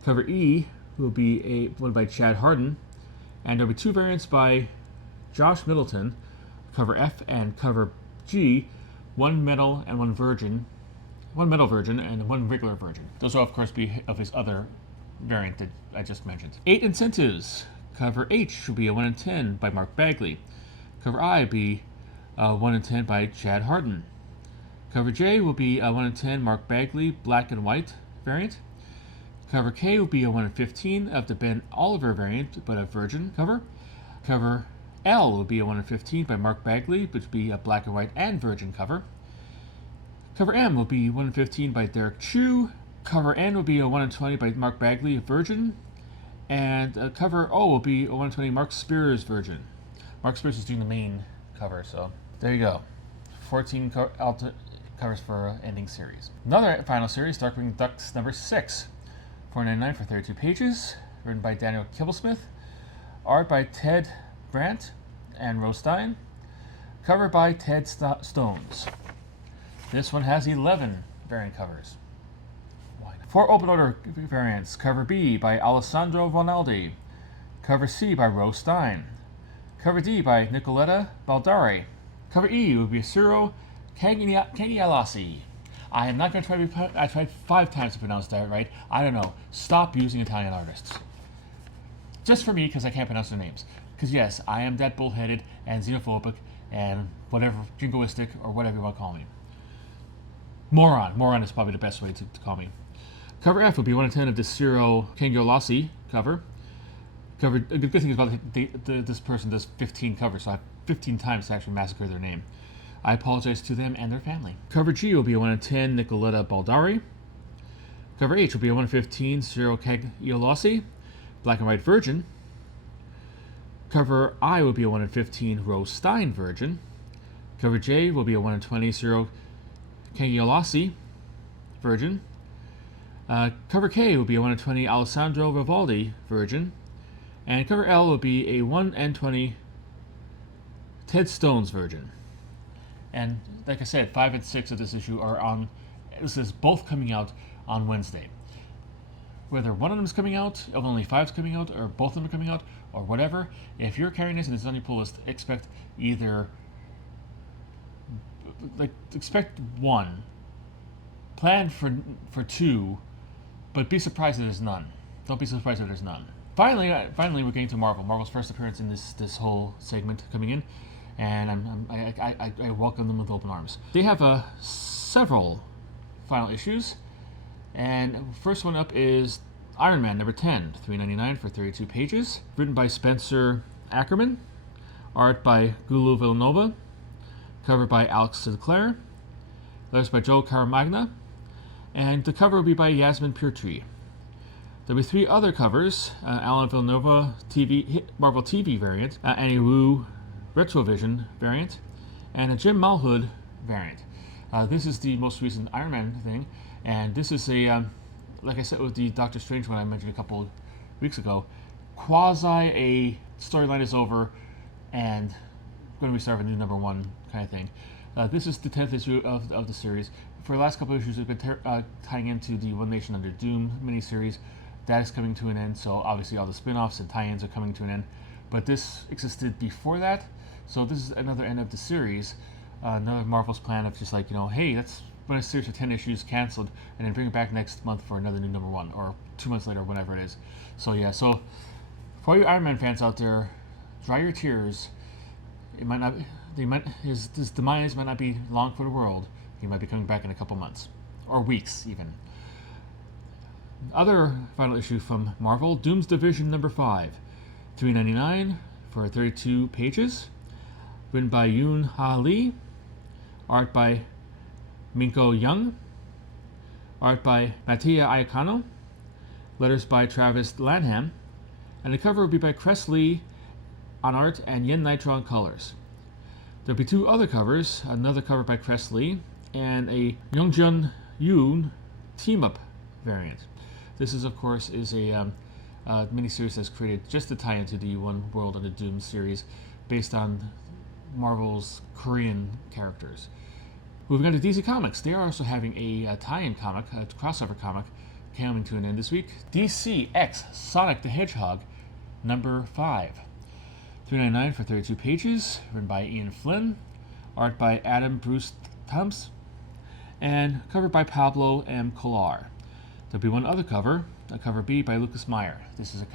Cover E will be one by Chad Harden. And there'll be 2 variants by Josh Middleton. Cover F and cover G, 1 metal and 1 virgin. 1 metal virgin and 1 regular virgin. Those will of course be of his other variant that I just mentioned. 8 incentives. Cover H will be a 1 in 10 by Mark Bagley. Cover I be a 1 in 10 by Chad Harden. Cover J will be a 1 in 10 Mark Bagley black and white variant. Cover K will be a 1 in 15 of the Ben Oliver variant, but a virgin cover. Cover L will be a 1 in 15 by Mark Bagley, which will be a black and white and virgin cover. Cover M will be 1 in 15 by Derek Chu. Cover N will be a 1 in 20 by Mark Bagley, virgin. And cover O will be a 1 in 20 Mark Spears, virgin. Mark Spears is doing the main cover, so there you go. 14 covers for ending series. Another final series, Darkwing Ducks number 6. $4.99 for 32 pages. Written by Daniel Kibblesmith. Art by Ted Brandt and Rose Stein. Cover by Ted Stones. This one has 11 variant covers. 4 open order variants. Cover B by Alessandro Ronaldi. Cover C by Rose Stein. Cover D by Nicoletta Baldari. Cover E will be Ciro Cangialassi. I am not going to try I tried 5 times to pronounce that right. I don't know. Stop using Italian artists. Just for me, because I can't pronounce their names. Because yes, I am that bullheaded and xenophobic and whatever, jingoistic or whatever you want to call me. Moron. Moron is probably the best way to call me. Cover F will be 1 in 10 of the Ciro Cangialassi cover. The good thing is about this person does 15 covers, so I have 15 times to actually massacre their name. I apologize to them and their family. Cover G will be a 1 in 10 Nicoletta Baldari. Cover H will be a 1 in 15 Ciro Cangialassi, black and white virgin. Cover I will be a 1 in 15 Rose Stein, virgin. Cover J will be a 1 in 20 Ciro Cangialassi, virgin. Cover K will be a 1 in 20 Alessandro Rivaldi, virgin. And cover L will be a 1 in 20 Ted Stones, virgin. And like I said, 5 and 6 of this issue are on. This is both coming out on Wednesday. Whether one of them is coming out, if only 5 is coming out, or both of them are coming out, or whatever, if you're carrying this and it's on your pull list, expect either expect 1, plan for 2, but be surprised that there's none. Don't be surprised that there's none. Finally, we're getting to Marvel. Marvel's first appearance in this whole segment coming in, and I welcome them with open arms. They have several final issues, and first one up is Iron Man number 10, $3.99 for 32 pages. Written by Spencer Ackerman, art by Gulu Villanova, cover by Alex Sinclair, letters by Joe Caramagna, and the cover will be by Yasmin Puretree. There'll be 3 other covers, Alan Villanova Marvel TV variant, Annie Wu Retrovision variant, and a Jim Malhood variant. This is the most recent Iron Man thing, and this is like I said with the Doctor Strange one I mentioned a couple weeks ago, quasi a storyline is over and going to be starting a new number 1 kind of thing. This is the 10th issue of the series. For the last couple of issues, we've been tying into the One Nation Under Doom miniseries. That is coming to an end, so obviously all the spin-offs and tie-ins are coming to an end. But this existed before that, so this is another end of the series. Another Marvel's plan of just like, hey, let's run a series of 10 issues canceled and then bring it back next month for another new number 1, or 2 months later, whenever it is. So yeah, so for you Iron Man fans out there, dry your tears. It might not, his demise might not be long for the world, He might be coming back in a couple months. Or weeks, even. Other final issue from Marvel, Doom's Division number 5. $3.99 for 32 pages. Written by Yoon Ha Lee. Art by Minko Young. Art by Mattia Iacano. Letters by Travis Lanham. And the cover will be by Cress Lee on art and Yen Nitro on colors. There'll be 2 other covers, another cover by Cress Lee and a Youngjun Yoon team-up variant. This is, of course, a miniseries that's created just to tie into the One World of the Doom series based on Marvel's Korean characters. Moving on to DC Comics, they are also having a tie-in comic, a crossover comic, coming to an end this week. DC X Sonic the Hedgehog number 5. $3.99 for 32 pages, written by Ian Flynn, art by Adam Bruce Thumps, and cover by Pablo M. Collar. There'll be one other cover, a cover B by Lucas Meyer. This is a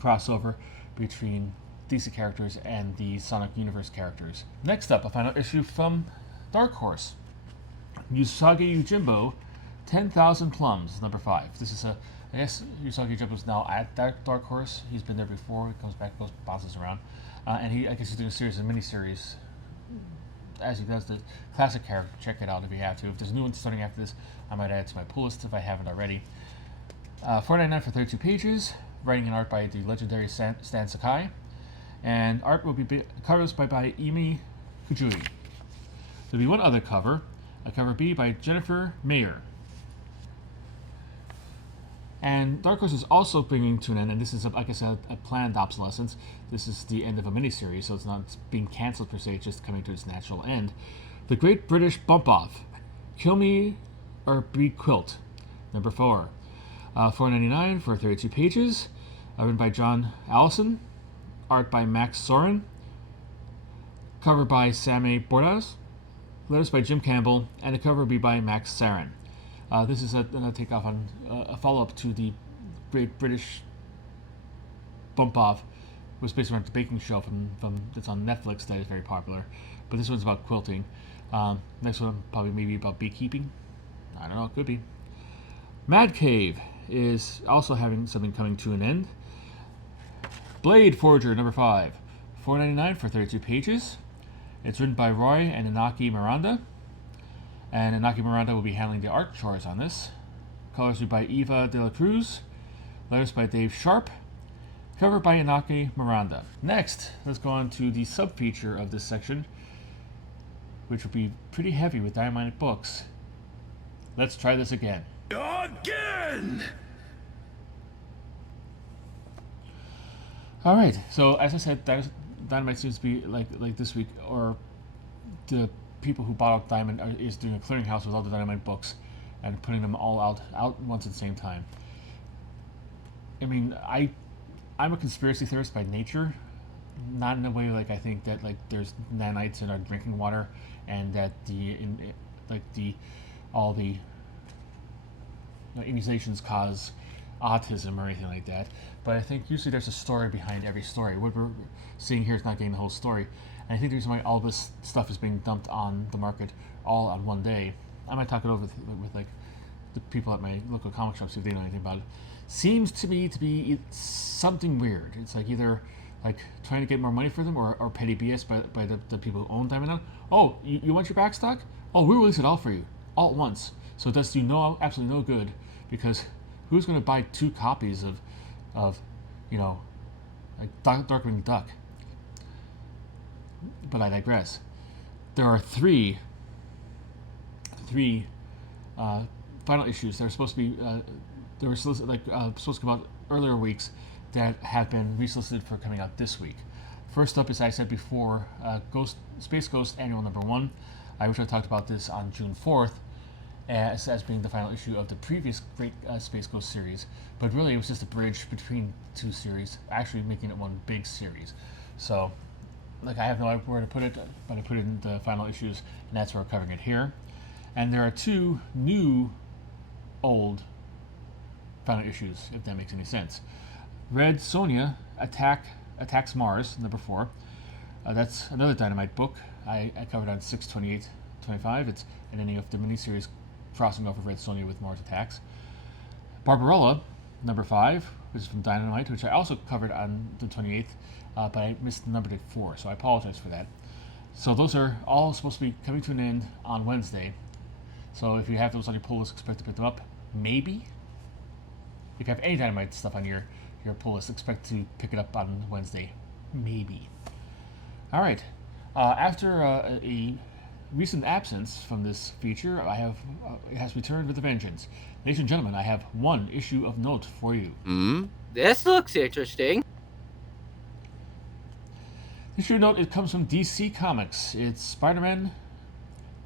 crossover between DC characters and the Sonic Universe characters. Next up, a final issue from Dark Horse. Usagi Yojimbo, 10,000 Plums, number 5. This is I guess Usagi Yojimbo's now at Dark Horse. He's been there before. He comes back, bounces around. And I guess he's doing a series of miniseries as he does the classic character. Check it out if you have to. If there's a new one starting after this, I might add it to my pull list if I haven't already. $4.99 for 32 pages. Writing and art by the legendary Stan Sakai. And art will be covers by Imi Kujui. There'll be one other cover, a cover B by Jennifer Mayer. And Dark Horse is also bringing to an end, and this is, like I said, a planned obsolescence. This is the end of a miniseries, so it's not being cancelled per se, it's just coming to its natural end. The Great British Bump Off, Kill Me or Be Quilt, number 4. $4.99 for 32 pages, written by John Allison, art by Max Sorin, cover by Sammy Bordas, letters by Jim Campbell, and the cover will be by Max Sarin. This is a takeoff on a follow-up to the Great British Bump Off. It was based around the baking show from that's on Netflix that is very popular. But this one's about quilting. Next one probably maybe about beekeeping. I don't know, it could be. Mad Cave is also having something coming to an end. Blade Forger number 5. $4.99 for 32 pages. It's written by Roy and Inaki Miranda. And Inaki Miranda will be handling the art chores on this. Colors are by Eva De La Cruz. Letters by Dave Sharp. Cover by Inaki Miranda. Next, let's go on to the sub-feature of this section, which will be pretty heavy with Dynamite books. Let's try this again. Again! Alright, so as I said, Dynamite seems to be like this week, or the people who bought up Diamond is doing a clearinghouse with all the Dynamite books and putting them all out once at the same time. I mean, I'm a conspiracy theorist by nature, not in a way like I think that like there's nanites in our drinking water and that all the immunizations cause autism or anything like that. But I think usually there's a story behind every story. What we're seeing here is not getting the whole story. And I think the reason why all this stuff is being dumped on the market all on one day, I might talk it over with like the people at my local comic shop, see if they know anything about it. Seems to me to be something weird. It's like either like trying to get more money for them or petty BS by the people who own Diamond now. Oh, you want your back stock? Oh, we'll release it all for you, all at once. So it does you absolutely no good, because who's going to buy 2 copies of you know, like Darkwing Duck? But I digress. There are three final issues that are supposed to be they were supposed to come out earlier weeks that have been resolicited for coming out this week. First up, as I said before, Space Ghost Annual number 1. I wish I talked about this on June 4th as being the final issue of the previous Great Space Ghost series, but really it was just a bridge between 2 series, actually making it one big series. So, like, I have no idea where to put it, but I put it in the final issues, and that's where we're covering it here. And there are 2 new old final issues, if that makes any sense. Red Sonja Attacks Mars, number 4. That's another Dynamite book. I covered on 6/28/20 25. It's an ending of the miniseries crossing over Red Sonja with Mars Attacks. Barbarella, number 5, which is from Dynamite, which I also covered on the 28th, but I missed numbered at 4, so I apologize for that. So those are all supposed to be coming to an end on Wednesday. So if you have those on your pull list, expect to pick them up. Maybe. If you have any Dynamite stuff on your pull list, expect to pick it up on Wednesday. Maybe. All right. After a recent absence from this feature, it has returned with a vengeance. Ladies and gentlemen, I have one issue of note for you. This looks interesting. Issue note, it comes from DC Comics. It's Spider-Man.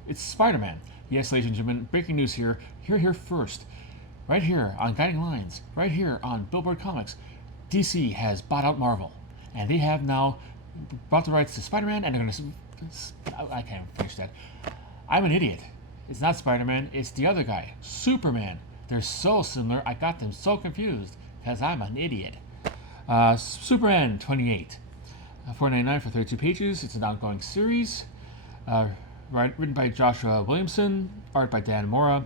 Yes, ladies and gentlemen, breaking news here. Here first. Right here on Guiding Lines. Right here on Billboard Comics. DC has bought out Marvel. And they have now bought the rights to Spider-Man, and they're going to... I can't finish that. I'm an idiot. It's not Spider-Man, it's the other guy. Superman. They're so similar, I got them so confused. Because I'm an idiot. Superman 28. $4.99 for 32 pages. It's an ongoing series. Written by Joshua Williamson. Art by Dan Mora.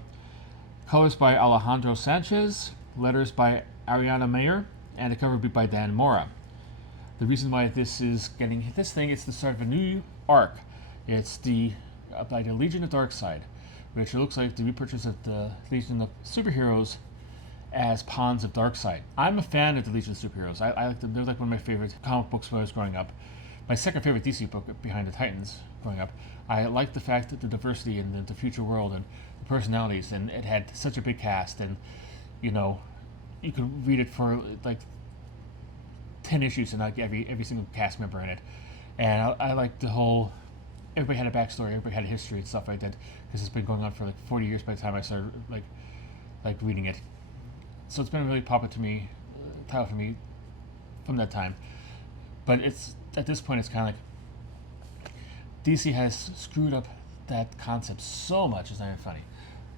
Colors by Alejandro Sanchez. Letters by Ariana Mayer. And the cover will be by Dan Mora. The reason why this is getting this thing, it's the start of a new arc. It's by the Legion of Darkseid, which looks like the repurchase of the Legion of Superheroes as pawns of Darkseid. I'm a fan of the Legion of Superheroes. They're like one of my favorite comic books when I was growing up. My second favorite DC book, Behind the Titans, growing up. I liked the fact that the diversity in the future world and the personalities, and it had such a big cast, and you could read it for like 10 issues and like every single cast member in it. And I liked the whole, everybody had a backstory, everybody had a history and stuff like that, because it's been going on for like 40 years by the time I started like reading it. So it's been a really popular title for me from that time. But it's at this point, it's kind of like DC has screwed up that concept so much, it's not even funny.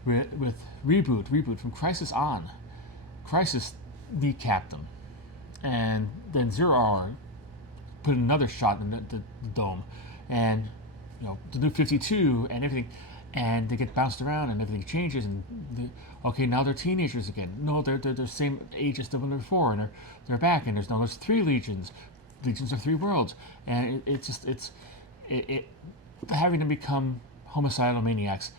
With reboot from Crisis on. Crisis kneecapped them, and then Zero Hour put another shot in the dome, and the New 52 and everything, and they get bounced around and everything changes, and now they're teenagers again. No, they're the same age as the one before, and they're back, and there's 3 legions. Legions are 3 worlds, and it's having them become homicidal maniacs.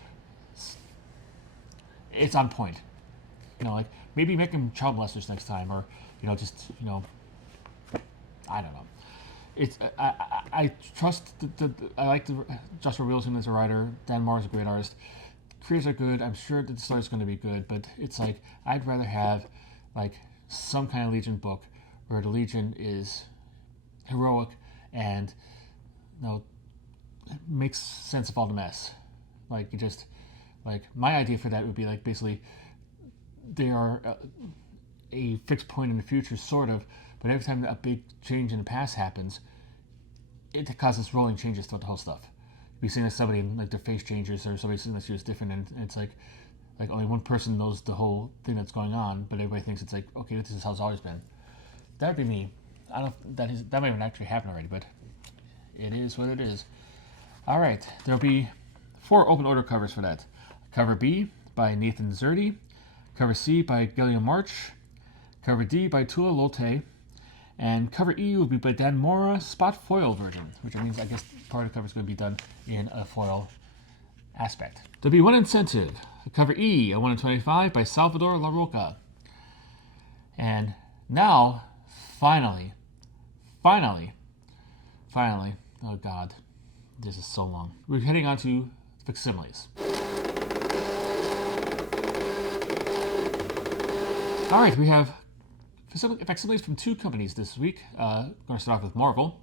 It's on point. Like maybe make them child molesters next time, or I don't know. It's I trust I like Joshua Wilson as a writer. Dan Mora is a great artist. Creators are good. I'm sure that the story's going to be good, but it's like I'd rather have like some kind of Legion book where the Legion is heroic and makes sense of all the mess. Like my idea for that would be like basically they are a fixed point in the future, sort of, but every time a big change in the past happens, it causes rolling changes throughout the whole stuff. You'll be seeing somebody like their face changes, or somebody seeing that is different, and it's like only one person knows the whole thing that's going on, but everybody thinks it's like, okay, this is how it's always been. That'd be me. I don't know if that might have actually happened already, but it is what it is. All right, there'll be 4 open order covers for that. Cover B by Nathan Zerdy, cover C by Gilliam March, cover D by Tula Lotte, and cover E will be by Dan Mora, spot foil version, which means I guess part of the cover is going to be done in a foil aspect. There'll be one incentive. Cover E, a 1 in 25 by Salvador La Roca. And now, finally, oh God, this is so long. We're heading on to facsimiles. All right, we have facsimiles from 2 companies this week. Going to start off with Marvel.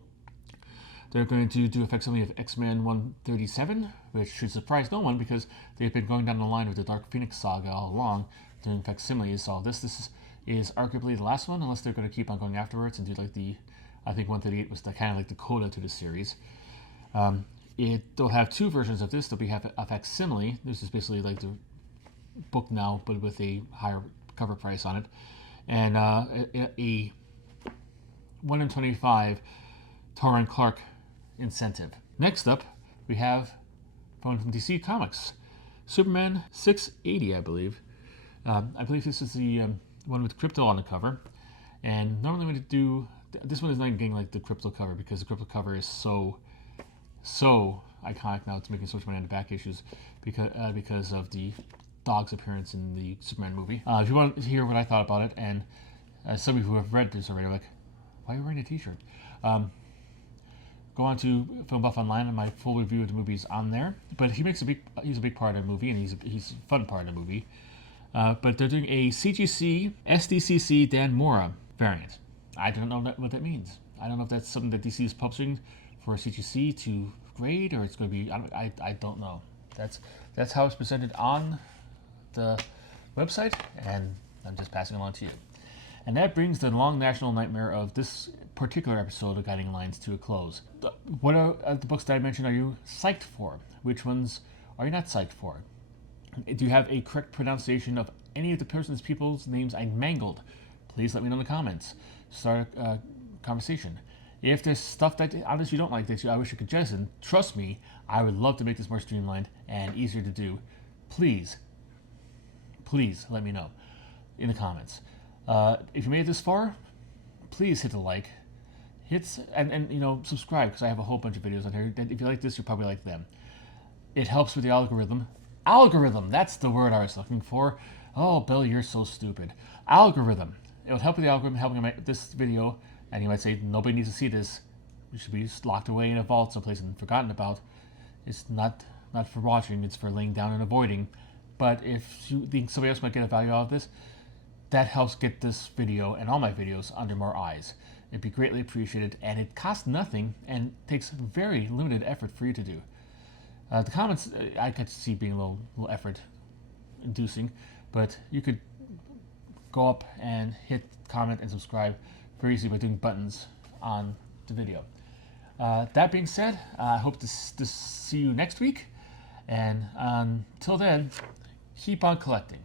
They're going to do a facsimile of X-Men 137, which should surprise no one because they've been going down the line with the Dark Phoenix saga all along, doing facsimiles. So this is arguably the last one, unless they're going to keep on going afterwards and do like I think 138 was kind of like the coda to the series. They'll have 2 versions of this. There'll be a facsimile. This is basically like the book now, but with a higher cover price on it, and a 1 in 25 Torrin Clark incentive. Next up, we have from DC Comics. Superman 680, I believe. I believe this is the one with Crypto on the cover. And normally when I do... This one is not getting like the Crypto cover because the Crypto cover is so iconic now. It's making so much money on the back issues because of the dog's appearance in the Superman movie. If you want to hear what I thought about it, and some of you who have read this already are like, why are you wearing a t-shirt? Go on to Film Buff Online, and my full review of the movie is on there. But he's a big part of the movie, and he's a fun part of the movie. But they're doing a CGC SDCC Dan Mora variant. I don't know what that means. I don't know if that's something that DC is publishing for CGC to grade, or it's going to be... I don't know. That's how it's presented on the website, and I'm just passing along to you. And that brings the long national nightmare of this particular episode of Guiding Lines to a close. What are the books that I mentioned are you psyched for? Which ones are you not psyched for? Do you have a correct pronunciation of any of the people's names I mangled? Please let me know in the comments. Start a conversation. If there's stuff that honestly you don't like that I wish you could jettison, trust me, I would love to make this more streamlined and easier to do. Please let me know in the comments. If you made it this far, please hit the like. And subscribe, because I have a whole bunch of videos on here. If you like this, you'll probably like them. It helps with the algorithm. Algorithm, that's the word I was looking for. Oh, Bill, you're so stupid. Algorithm. It will help with the algorithm, helping make this video. And you might say, nobody needs to see this. It should be locked away in a vault someplace and forgotten about. It's not for watching, it's for laying down and avoiding. But if you think somebody else might get a value out of this, that helps get this video and all my videos under more eyes. It'd be greatly appreciated, and it costs nothing and takes very limited effort for you to do. The comments, I could see being a little effort inducing, but you could go up and hit comment and subscribe very easily by doing buttons on the video. That being said, I hope to see you next week, and until then, keep on collecting.